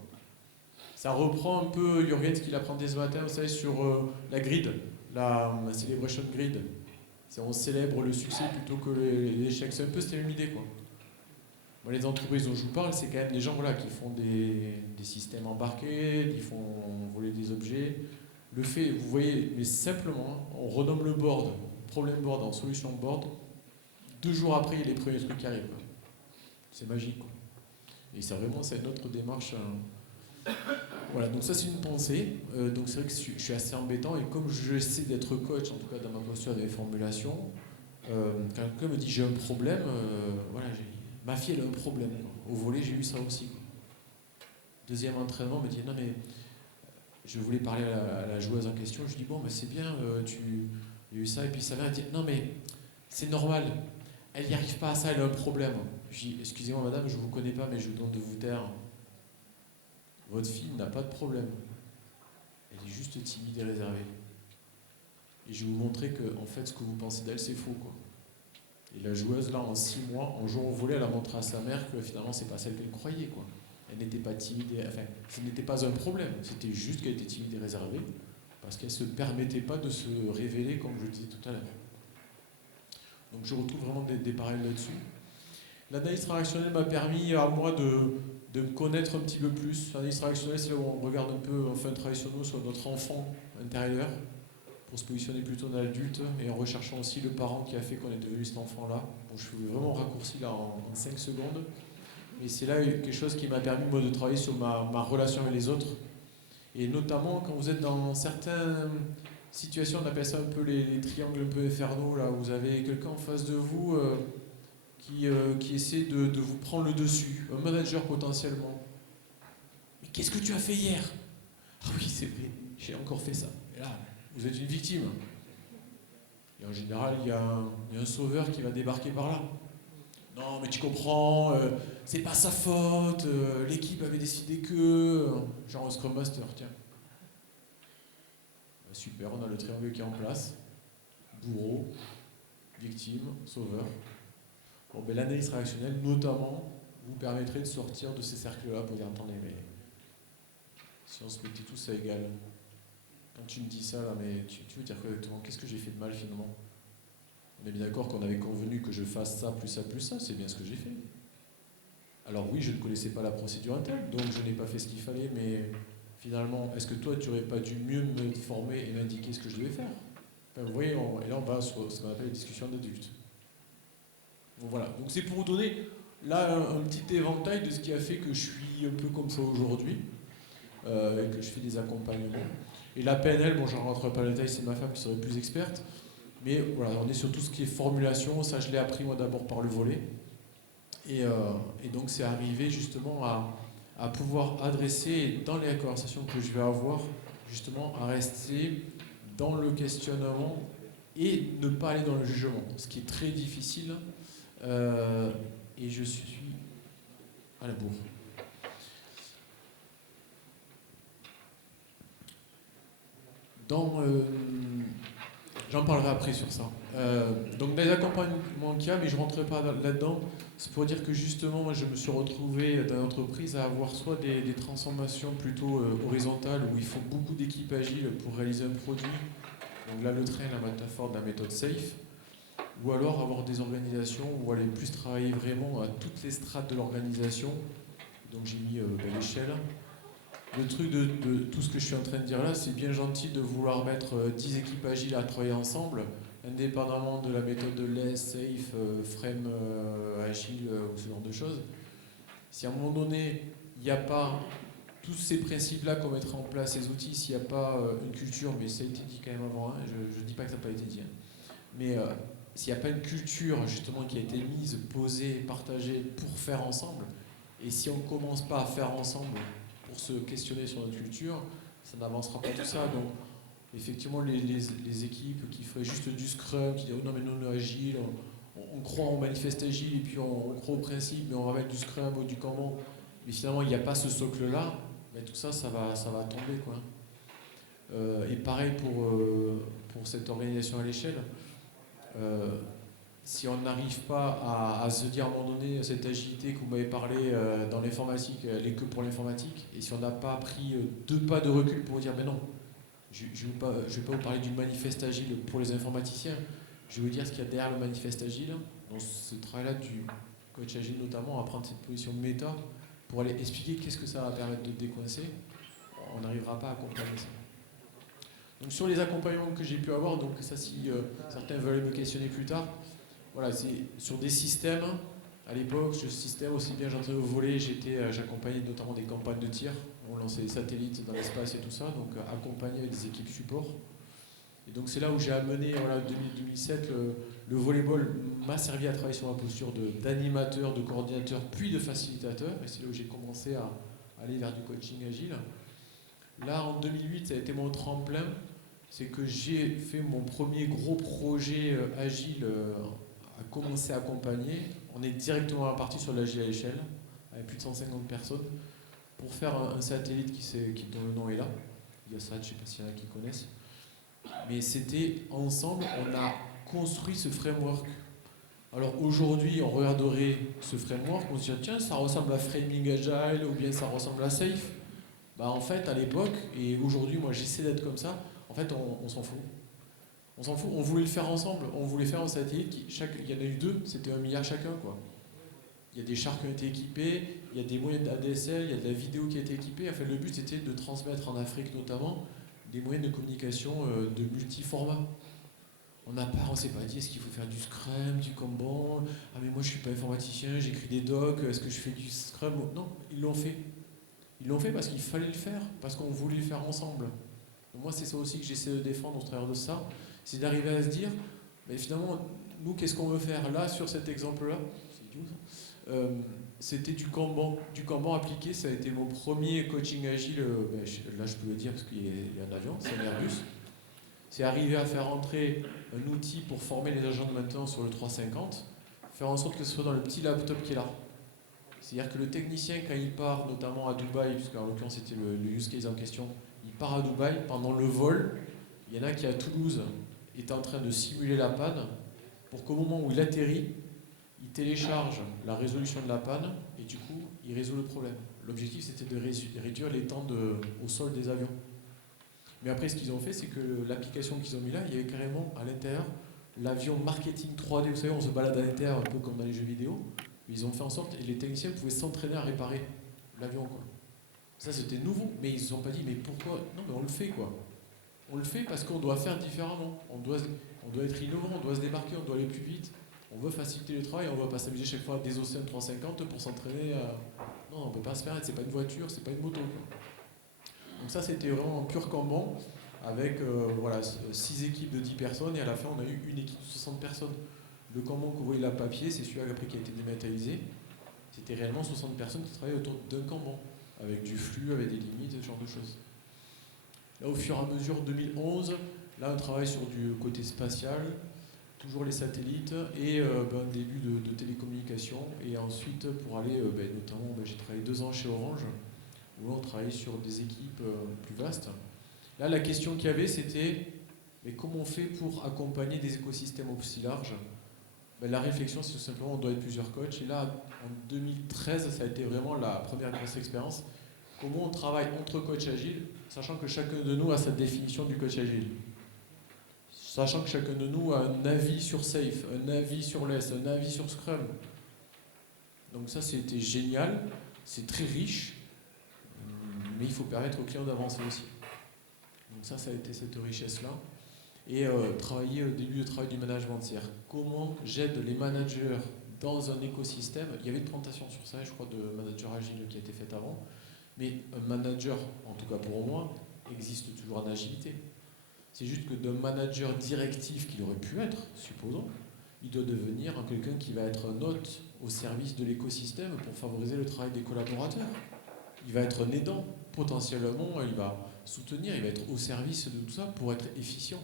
Ça reprend un peu Jürgen, ce qu'il apprendait ce matin, vous savez, sur la grid, la celebration grid. On célèbre le succès plutôt que l'échec. C'est un peu cette même idée, quoi. Bon, les entreprises dont je vous parle, c'est quand même des gens qui font des systèmes embarqués, qui font voler des objets. Le fait, vous voyez, mais simplement, on renomme le board, problème board en solution board. 2 jours après, il y a les premiers trucs qui arrivent. C'est magique, quoi. Et c'est vraiment cette notre démarche. Voilà, donc ça c'est une pensée. Donc c'est vrai que je suis assez embêtant et comme j'essaie d'être coach, en tout cas dans ma posture des formulations, quand quelqu'un me dit j'ai un problème, voilà, ma fille elle a un problème, quoi. Au volet j'ai eu ça aussi, quoi. Deuxième entraînement, me dit non mais je voulais parler à la joueuse en question, je dis bon mais c'est bien, il y a eu ça et puis ça vient, elle dit non mais c'est normal, elle n'y arrive pas à ça, elle a un problème. Je dis excusez-moi madame, je ne vous connais pas mais je vous demande de vous taire. Votre fille n'a pas de problème, elle est juste timide et réservée. Et je vais vous montrer que en fait ce que vous pensez d'elle c'est faux, quoi. Et la joueuse là en 6 mois, en jouant au volley, elle a montré à sa mère que finalement c'est pas celle qu'elle croyait, quoi. Elle n'était pas timide, ce n'était pas un problème, c'était juste qu'elle était timide et réservée, parce qu'elle ne se permettait pas de se révéler, comme je le disais tout à l'heure. Donc je retrouve vraiment des parallèles là-dessus. L'analyse transactionnelle m'a permis à moi de me connaître un petit peu plus. L'analyse transactionnelle, c'est là où on regarde un peu, on fait un travail sur nous, sur notre enfant intérieur, pour se positionner plutôt en adulte, et en recherchant aussi le parent qui a fait qu'on est devenu cet enfant-là. Bon, je fais vraiment raccourci là en 5 secondes. Et c'est là quelque chose qui m'a permis moi, de travailler sur ma relation avec les autres. Et notamment quand vous êtes dans certaines situations, on appelle ça un peu les triangles un peu infernaux, là, où vous avez quelqu'un en face de vous qui essaie de vous prendre le dessus, un manager potentiellement. Mais qu'est-ce que tu as fait hier? Ah oui, c'est vrai, j'ai encore fait ça. Et là, vous êtes une victime. Et en général, il y a un sauveur qui va débarquer par là. Non, mais tu comprends, c'est pas sa faute, l'équipe avait décidé que. Genre un Scrum Master, tiens. Super, on a le triangle qui est en place. Bourreau, victime, sauveur. Bon, ben, l'analyse réactionnelle, notamment, vous permettrait de sortir de ces cercles-là pour dire attendez, mais si on se mettait tous à égal, quand tu me dis ça, là, mais tu veux dire quoi exactement? Qu'est-ce que j'ai fait de mal finalement? On est bien d'accord qu'on avait convenu que je fasse ça, plus ça, plus ça, c'est bien ce que j'ai fait. Alors oui, je ne connaissais pas la procédure interne, donc je n'ai pas fait ce qu'il fallait, mais finalement, est-ce que toi, tu n'aurais pas dû mieux me former et m'indiquer ce que je devais faire? Enfin, vous voyez, et là on va sur ce qu'on appelle les discussions d'adultes. Donc voilà, donc c'est pour vous donner là un petit éventail de ce qui a fait que je suis un peu comme ça aujourd'hui, et que je fais des accompagnements. Et la PNL, bon, j'en rentre pas dans le détail, c'est ma femme qui serait plus experte, mais voilà, on est sur tout ce qui est formulation, ça je l'ai appris moi d'abord par le volet. Et donc c'est arrivé justement à pouvoir adresser dans les conversations que je vais avoir, justement à rester dans le questionnement et ne pas aller dans le jugement, ce qui est très difficile. Et je suis à la bourre. J'en parlerai après sur ça. Donc dans les accompagnements qu'il y a, mais je ne rentrerai pas là-dedans, c'est pour dire que justement, moi, je me suis retrouvé dans l'entreprise à avoir soit des transformations plutôt horizontales où il faut beaucoup d'équipes agiles pour réaliser un produit. Donc là, le train, la métaphore de la méthode SAFe. Ou alors avoir des organisations où aller plus travailler vraiment à toutes les strates de l'organisation. Donc j'ai mis l'échelle. Le truc de tout ce que je suis en train de dire là, c'est bien gentil de vouloir mettre 10 équipes agiles à travailler ensemble, indépendamment de la méthode de LES, SAFe, Frame Agile ou ce genre de choses. Si à un moment donné, il n'y a pas tous ces principes-là qu'on mettra en place, ces outils, s'il n'y a pas une culture, mais ça a été dit quand même avant, hein, je ne dis pas que ça n'a pas été dit, hein, mais s'il n'y a pas une culture justement qui a été mise, posée, partagée pour faire ensemble, et si on ne commence pas à faire ensemble pour se questionner sur notre culture, ça n'avancera pas tout ça. Donc effectivement les équipes qui feraient juste du Scrum, qui disent oh non mais nous on est agile, on croit en manifeste agile et puis on croit au principe, mais on va mettre du Scrum ou du Kanban, mais finalement il n'y a pas ce socle-là, mais tout ça, ça va tomber, quoi. Et pareil pour cette organisation à l'échelle. Si on n'arrive pas à se dire à un moment donné, cette agilité que vous m'avez parlé dans l'informatique, elle est que pour l'informatique, et si on n'a pas pris 2 pas de recul pour dire, mais non, je ne vais pas vous parler du manifeste agile pour les informaticiens, je vais vous dire ce qu'il y a derrière le manifeste agile, dans ce travail-là du coach agile notamment, à prendre cette position de méta, pour aller expliquer qu'est-ce que ça va permettre de décoincer, on n'arrivera pas à accompagner ça. Donc sur les accompagnements que j'ai pu avoir, donc ça si certains veulent me questionner plus tard, voilà, c'est sur des systèmes. À l'époque, ce système, aussi bien j'entrais au volet, j'accompagnais notamment des campagnes de tir. On lançait des satellites dans l'espace et tout ça, donc accompagné des équipes support. Et donc c'est là où j'ai amené, voilà, 2007, le volleyball m'a servi à travailler sur ma posture d'animateur, de coordinateur, puis de facilitateur. Et c'est là où j'ai commencé à aller vers du coaching agile. Là, en 2008, ça a été mon tremplin. C'est que j'ai fait mon premier gros projet agile à commencer à accompagner. On est directement parti sur l'agile à l'échelle, avec plus de 150 personnes, pour faire un satellite dont le nom est là. Il y a ça, je ne sais pas s'il y en a qui connaissent. Mais c'était ensemble, on a construit ce framework. Alors aujourd'hui, on regarderait ce framework, on se dirait tiens, ça ressemble à Framing Agile ou bien ça ressemble à Safe. Bah en fait, à l'époque, et aujourd'hui, moi j'essaie d'être comme ça, en fait, on s'en fout. On s'en fout, on voulait le faire ensemble, on voulait faire un satellite, il y en a eu 2, c'était 1 milliard chacun, quoi. Il y a des chars qui ont été équipés, il y a des moyens d'ADSL, il y a de la vidéo qui a été équipée. Enfin, le but c'était de transmettre en Afrique notamment des moyens de communication de multi-formats. On ne s'est pas dit est-ce qu'il faut faire du Scrum, du Kanban, ah mais moi je suis pas informaticien, j'écris des docs, est-ce que je fais du Scrum? Non, ils l'ont fait. Ils l'ont fait parce qu'il fallait le faire, parce qu'on voulait le faire ensemble. Donc moi c'est ça aussi que j'essaie de défendre au travers de ça, c'est d'arriver à se dire, mais finalement, nous qu'est-ce qu'on veut faire là sur cet exemple-là? C'est idiot ça. C'était du Kanban appliqué, ça a été mon premier coaching agile, là je peux le dire parce qu'il y a un avion, c'est un Airbus. C'est arriver à faire entrer un outil pour former les agents de maintenance sur le 350, faire en sorte que ce soit dans le petit laptop qui est là. C'est-à-dire que le technicien, quand il part, notamment à Dubaï, puisqu'en l'occurrence c'était le use case en question, il part à Dubaï, pendant le vol, il y en a qui à Toulouse est en train de simuler la panne, pour qu'au moment où il atterrit, il télécharge la résolution de la panne, et du coup, il résout le problème. L'objectif c'était de réduire les temps au sol des avions. Mais après, ce qu'ils ont fait, c'est que l'application qu'ils ont mis là, il y avait carrément à l'intérieur l'avion marketing 3D. Vous savez, on se balade à l'intérieur un peu comme dans les jeux vidéo. Ils ont fait en sorte, et les techniciens pouvaient s'entraîner à réparer l'avion, quoi. Ça, c'était nouveau, mais ils ne se sont pas dit, mais pourquoi? Non, mais on le fait, quoi. On le fait parce qu'on doit faire différemment. On doit être innovant, on doit se démarquer, on doit aller plus vite. On veut faciliter le travail, on ne va pas s'amuser chaque fois à désosser un 350 pour s'entraîner à... Non, on ne peut pas se permettre, c'est pas une voiture, c'est pas une moto, quoi. Donc ça, c'était vraiment un pur Kanban, avec voilà, 6 équipes de 10 personnes, et à la fin, on a eu une équipe de 60 personnes. Le Kanban que vous voyez là, papier, c'est celui après qui a été dématérialisé. C'était réellement 60 personnes qui travaillaient autour d'un Kanban, avec du flux, avec des limites, ce genre de choses. Là, au fur et à mesure, 2011, là, on travaille sur du côté spatial, toujours les satellites, et un début de télécommunication. Et ensuite, pour aller, notamment, j'ai travaillé 2 ans chez Orange, où on travaille sur des équipes plus vastes. Là, la question qu'il y avait, c'était mais comment on fait pour accompagner des écosystèmes aussi larges? La réflexion, c'est tout simplement on doit être plusieurs coachs. Et là, en 2013, ça a été vraiment la première grosse expérience. Comment on travaille entre coachs agiles, sachant que chacun de nous a sa définition du coach agile. Sachant que chacun de nous a un avis sur Safe, un avis sur LESS, un avis sur Scrum. Donc ça, c'était génial, c'est très riche. Mais il faut permettre aux clients d'avancer aussi. Donc ça a été cette richesse-là. Et travailler au début du travail du management, c'est-à-dire comment j'aide les managers dans un écosystème. Il y avait une présentation sur ça, je crois, de manager agile qui a été faite avant. Mais un manager, en tout cas pour moi, existe toujours en agilité. C'est juste que d'un manager directif qu'il aurait pu être, supposons, il doit devenir quelqu'un qui va être un hôte au service de l'écosystème pour favoriser le travail des collaborateurs. Il va être un aidant. Potentiellement, il va soutenir, il va être au service de tout ça pour être efficient.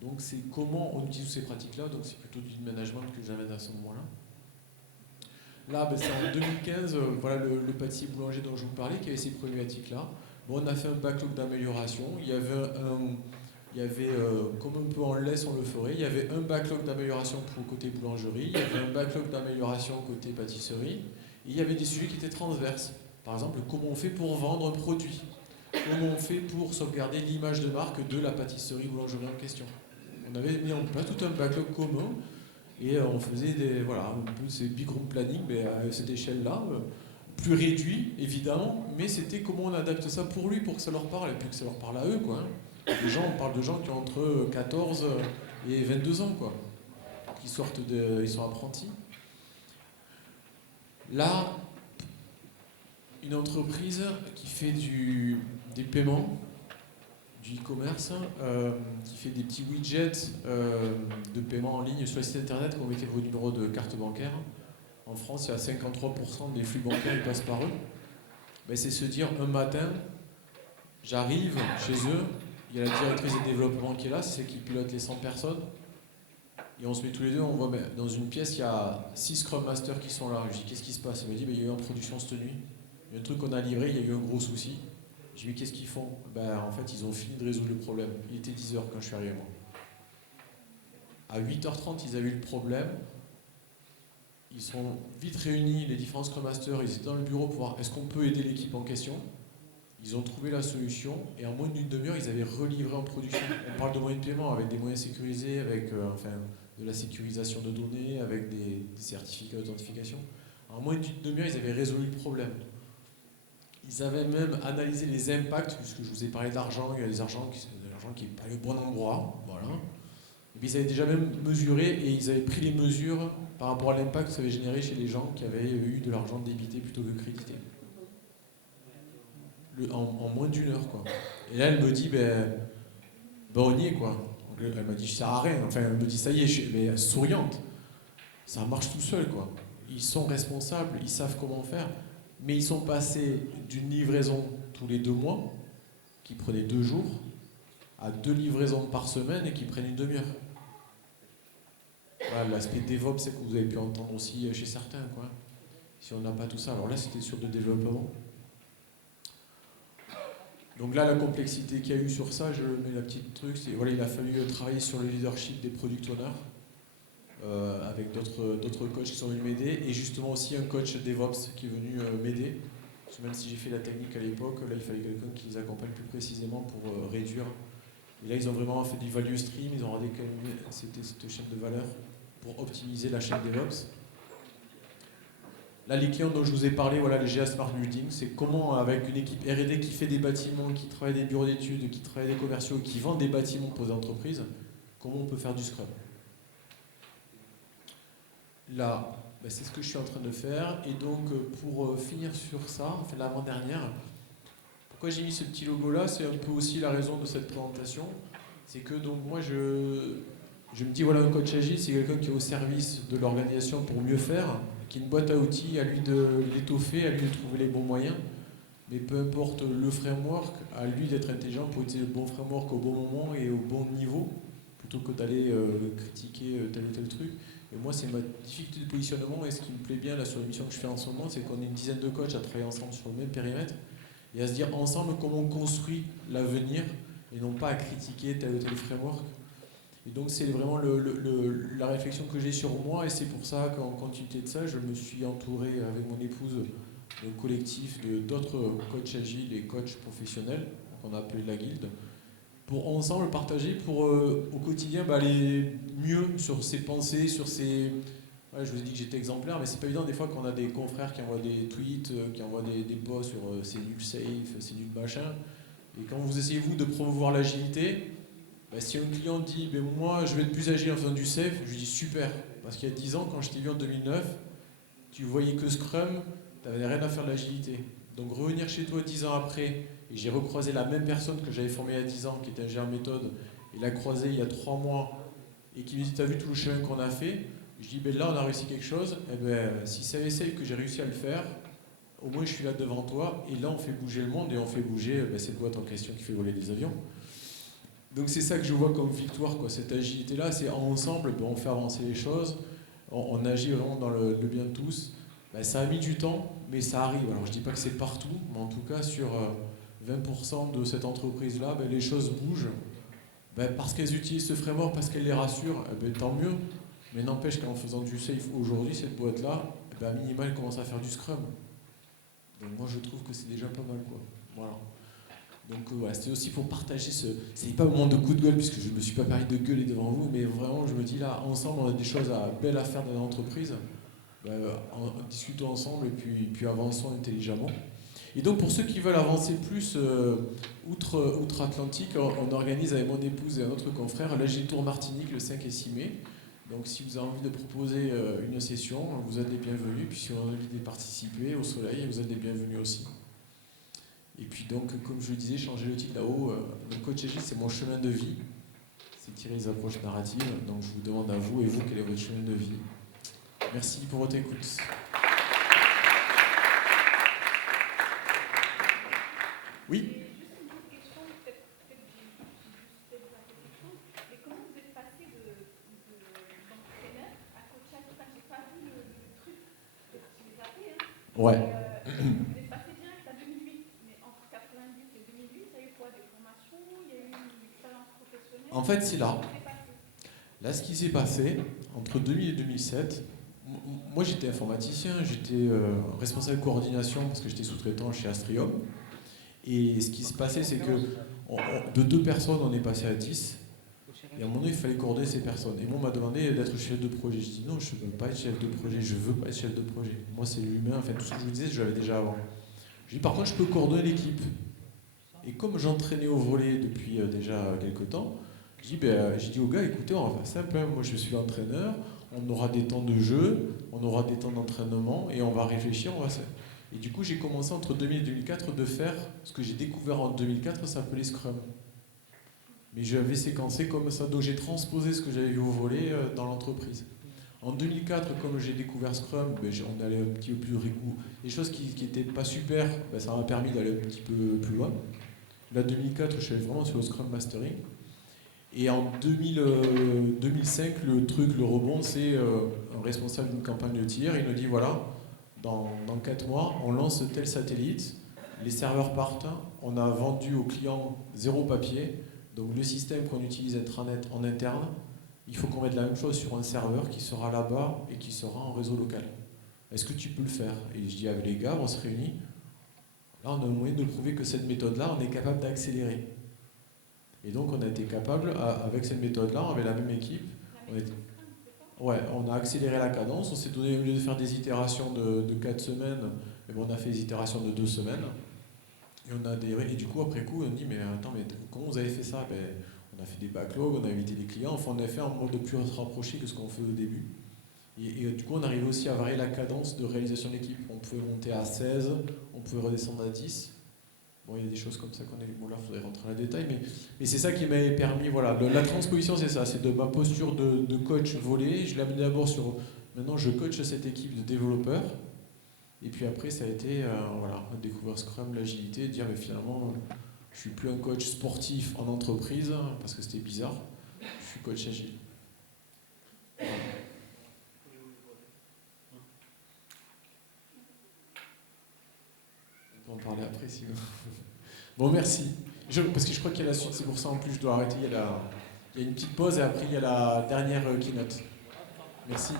Donc c'est comment on utilise ces pratiques-là, donc c'est plutôt du management que j'amène à ce moment-là. Là, c'est en 2015, voilà le pâtissier boulanger dont je vous parlais, qui avait ces problématiques-là. Bon, on a fait un backlog d'amélioration, il y avait comme un peu en laisse on le ferait, il y avait un backlog d'amélioration pour le côté boulangerie, il y avait un backlog d'amélioration côté pâtisserie, et il y avait des sujets qui étaient transverses. Par exemple, comment on fait pour vendre un produit? Comment on fait pour sauvegarder l'image de marque de la pâtisserie boulangerie en question? On avait mis en place tout un backlog commun et on faisait un peu ces big room planning, mais à cette échelle-là, plus réduit évidemment, mais c'était comment on adapte ça pour lui, pour que ça leur parle, et puis que ça leur parle à eux, quoi. On parle de gens qui ont entre 14 et 22 ans, quoi, qui ils sont apprentis. Là, une entreprise qui fait des paiements, du e-commerce, qui fait des petits widgets de paiement en ligne sur le site internet quand vous mettez vos numéros de carte bancaire. En France, il y a 53% des flux bancaires qui passent par eux. C'est se dire un matin, j'arrive chez eux, il y a la directrice de développement qui est là, c'est celle qui pilote les 100 personnes. Et on se met tous les deux, on voit dans une pièce, il y a 6 Scrum Masters qui sont là. Je dis, qu'est-ce qui se passe? Elle me dit, il y a eu en production cette nuit. Il y a un truc qu'on a livré, il y a eu un gros souci. Je lui dis, qu'est-ce qu'ils font? En fait, ils ont fini de résoudre le problème. Il était 10h quand je suis arrivé, moi. À 8h30, ils avaient eu le problème. Ils sont vite réunis, les différents Scrum Masters, ils étaient dans le bureau pour voir est-ce qu'on peut aider l'équipe en question. Ils ont trouvé la solution et en moins d'une demi-heure, ils avaient relivré en production. On parle de moyens de paiement avec des moyens sécurisés, avec de la sécurisation de données, avec des certificats d'authentification. En moins d'une demi-heure, ils avaient résolu le problème. Ils avaient même analysé les impacts, puisque je vous ai parlé d'argent, il y a des argents qui n'est pas le bon endroit, voilà. Et puis ils avaient déjà même mesuré et ils avaient pris les mesures par rapport à l'impact que ça avait généré chez les gens qui avaient eu de l'argent débité plutôt que crédité. En moins d'une heure, quoi. Et là, elle me dit, on y est, quoi. Donc, elle m'a dit, je sers à rien. Enfin, elle me dit, ça y est, mais souriante. Ça marche tout seul, quoi. Ils sont responsables, ils savent comment faire. Mais ils sont passés d'une livraison tous les 2 mois, qui prenait 2 jours, à 2 livraisons par semaine et qui prennent une demi-heure. Voilà, l'aspect DevOps, c'est que vous avez pu entendre aussi chez certains, quoi. Si on n'a pas tout ça, alors là, c'était sur le développement. Donc là, la complexité qu'il y a eu sur ça, je mets la petite truc, c'est voilà, il a fallu travailler sur le leadership des product owners, avec d'autres coachs qui sont venus m'aider, et justement aussi un coach DevOps qui est venu m'aider. Parce que même si j'ai fait la technique à l'époque, là, il fallait quelqu'un qui les accompagne plus précisément pour réduire. Et là, ils ont vraiment fait du value stream, ils ont regardé c'était cette chaîne de valeur pour optimiser la chaîne DevOps. Là, les clients dont je vous ai parlé, voilà, les GA Smart Building, c'est comment, avec une équipe R&D qui fait des bâtiments, qui travaille des bureaux d'études, qui travaille des commerciaux, qui vend des bâtiments pour des entreprises, comment on peut faire du Scrum. Là, c'est ce que je suis en train de faire. Et donc, pour finir sur ça, enfin l'avant-dernière, pourquoi j'ai mis ce petit logo-là, c'est un peu aussi la raison de cette présentation. C'est que donc moi, je me dis, voilà, un coach agile, c'est quelqu'un qui est au service de l'organisation pour mieux faire, qui est une boîte à outils, à lui de l'étoffer, à lui de trouver les bons moyens. Mais peu importe le framework, à lui d'être intelligent pour utiliser le bon framework au bon moment et au bon niveau, plutôt que d'aller critiquer tel ou tel truc. Et moi, c'est ma difficulté de positionnement, et ce qui me plaît bien là sur l'émission que je fais en ce moment, c'est qu'on est une dizaine de coachs à travailler ensemble sur le même périmètre, et à se dire ensemble comment on construit l'avenir, et non pas à critiquer tel ou tel framework. Et donc c'est vraiment la réflexion que j'ai sur moi, et c'est pour ça qu'en continuité de ça, je me suis entouré avec mon épouse d'un collectif d'autres coachs agiles et coachs professionnels, qu'on a appelé la guilde, pour ensemble partager, pour au quotidien aller mieux sur ses pensées, sur ses... Ouais, je vous ai dit que j'étais exemplaire, mais c'est pas évident des fois qu'on a des confrères qui envoient des tweets, qui envoient des posts sur c'est nul safe, c'est nul machin, et quand vous essayez vous de promouvoir l'agilité, si un client dit moi je vais être plus agile en faisant du safe, je lui dis super, parce qu'il y a 10 ans quand je t'ai vu en 2009, tu voyais que Scrum, tu n'avais rien à faire de l'agilité. Donc revenir chez toi 10 ans après, et j'ai recroisé la même personne que j'avais formée il y a 10 ans, qui était ingénieur méthode, et l'a croisé il y a 3 mois, et qui me dit t'as vu tout le chemin qu'on a fait, je dis là on a réussi quelque chose, si c'est safe que j'ai réussi à le faire, au moins je suis là devant toi, et là on fait bouger le monde, et on fait bouger cette boîte en question qui fait voler des avions. Donc c'est ça que je vois comme victoire, quoi. Cette agilité-là, c'est ensemble, on fait avancer les choses, on agit vraiment dans le bien de tous. Ça a mis du temps, mais ça arrive. Alors je ne dis pas que c'est partout, mais en tout cas sur 20% de cette entreprise-là, les choses bougent. Parce qu'elles utilisent ce framework, parce qu'elles les rassurent, tant mieux. Mais n'empêche qu'en faisant du safe aujourd'hui, cette boîte-là, à minima, elle commence à faire du Scrum. Donc moi je trouve que c'est déjà pas mal, quoi. Voilà. Donc voilà, c'était aussi pour partager c'est pas un moment de coup de gueule, puisque je ne me suis pas permis de gueuler devant vous, mais vraiment je me dis là, ensemble on a des choses belles à faire dans l'entreprise, discutons ensemble et puis avançons intelligemment. Et donc pour ceux qui veulent avancer plus outre-Atlantique, on organise avec mon épouse et un autre confrère l'Agile Tour Martinique le 5 et 6 mai. Donc si vous avez envie de proposer une session, vous êtes les bienvenus, puis si vous avez envie de participer au soleil, vous êtes les bienvenus aussi. Et puis donc, comme je le disais, changer le titre là-haut, le coach agile, c'est mon chemin de vie. C'est tirer les approches narratives. Donc je vous demande à vous, et vous, quel est votre chemin de vie. Merci pour votre écoute. Oui. Juste une petite question, peut-être que j'ai juste zappé quelque chose, mais comment vous êtes passé d'entraîneur à coach agile? J'ai pas vu le truc, peut-être que j'ai zappé, hein. Ouais. Vous êtes passé direct à 2008, mais entre 90 et 2008, il y a eu quoi? Des formations? Il y a eu une expérience professionnelle? En fait, c'est là. Là, ce qui s'est passé, entre 2000 et 2007, moi j'étais informaticien, j'étais responsable de coordination parce que j'étais sous-traitant chez Astrium. Et ce qui s'est passé, c'est que de 2 personnes, on est passé à 10. Et à un moment donné, il fallait coordonner ces personnes. Et moi, on m'a demandé d'être chef de projet. Je dis non, je ne veux pas être chef de projet, je veux pas être chef de projet. Moi, c'est l'humain, enfin, tout ce que je vous disais, je l'avais déjà avant. Je dis par contre, je peux coordonner l'équipe. Et comme j'entraînais au volley depuis déjà quelques temps, J'ai dit aux gars, écoutez, on va faire simple, hein. Moi je suis l'entraîneur, on aura des temps de jeu, on aura des temps d'entraînement et on va réfléchir, on va se... Et du coup, j'ai commencé entre 2000 et 2004 de faire ce que j'ai découvert en 2004, ça s'appelait Scrum. Mais j'avais séquencé comme ça, donc j'ai transposé ce que j'avais vu au volet dans l'entreprise. En 2004, comme j'ai découvert Scrum, on allait un petit peu plus rigoureux. Les choses qui n'étaient pas super, ça m'a permis d'aller un petit peu plus loin. Là, 2004, je suis allé vraiment sur le Scrum Mastering. Et en 2005, le rebond, c'est un responsable d'une campagne de tir. Il nous dit voilà, dans 4 mois, on lance tel satellite, les serveurs partent, on a vendu aux clients 0 papier, donc le système qu'on utilise intranet en interne, il faut qu'on mette la même chose sur un serveur qui sera là-bas et qui sera en réseau local. Est-ce que tu peux le faire? Et je dis avec les gars, on se réunit. Là, on a moyen de prouver que cette méthode-là, on est capable d'accélérer. Et donc, on a été capable, avec cette méthode-là, on avait la même équipe. On a accéléré la cadence. On s'est donné, au lieu de faire des itérations de 4 semaines, on a fait des itérations de 2 semaines. Et du coup, après coup, on dit, mais attends, mais comment vous avez fait ça? On a fait des backlogs, on a invité des clients, enfin on a fait un mode plus rapproché que ce qu'on faisait au début. Et du coup, on arrivait aussi à varier la cadence de réalisation de l'équipe. On pouvait monter à 16, on pouvait redescendre à 10. Bon, il y a des choses comme ça qu'on est... Bon, là, il faudrait rentrer dans le détail, mais c'est ça qui m'avait permis, voilà. La transposition, c'est ça, c'est de ma posture de coach volé. Je l'ai amené d'abord sur... Maintenant, je coach cette équipe de développeurs. Et puis après, ça a été, découvrir Scrum, l'agilité, dire, mais finalement... Je suis plus un coach sportif en entreprise, parce que c'était bizarre. Je suis coach agile. On peut en parler après, si vous... Bon, merci. Parce que je crois qu'il y a la suite, c'est pour ça en plus je dois arrêter. Il y a une petite pause et après il y a la dernière keynote. Merci.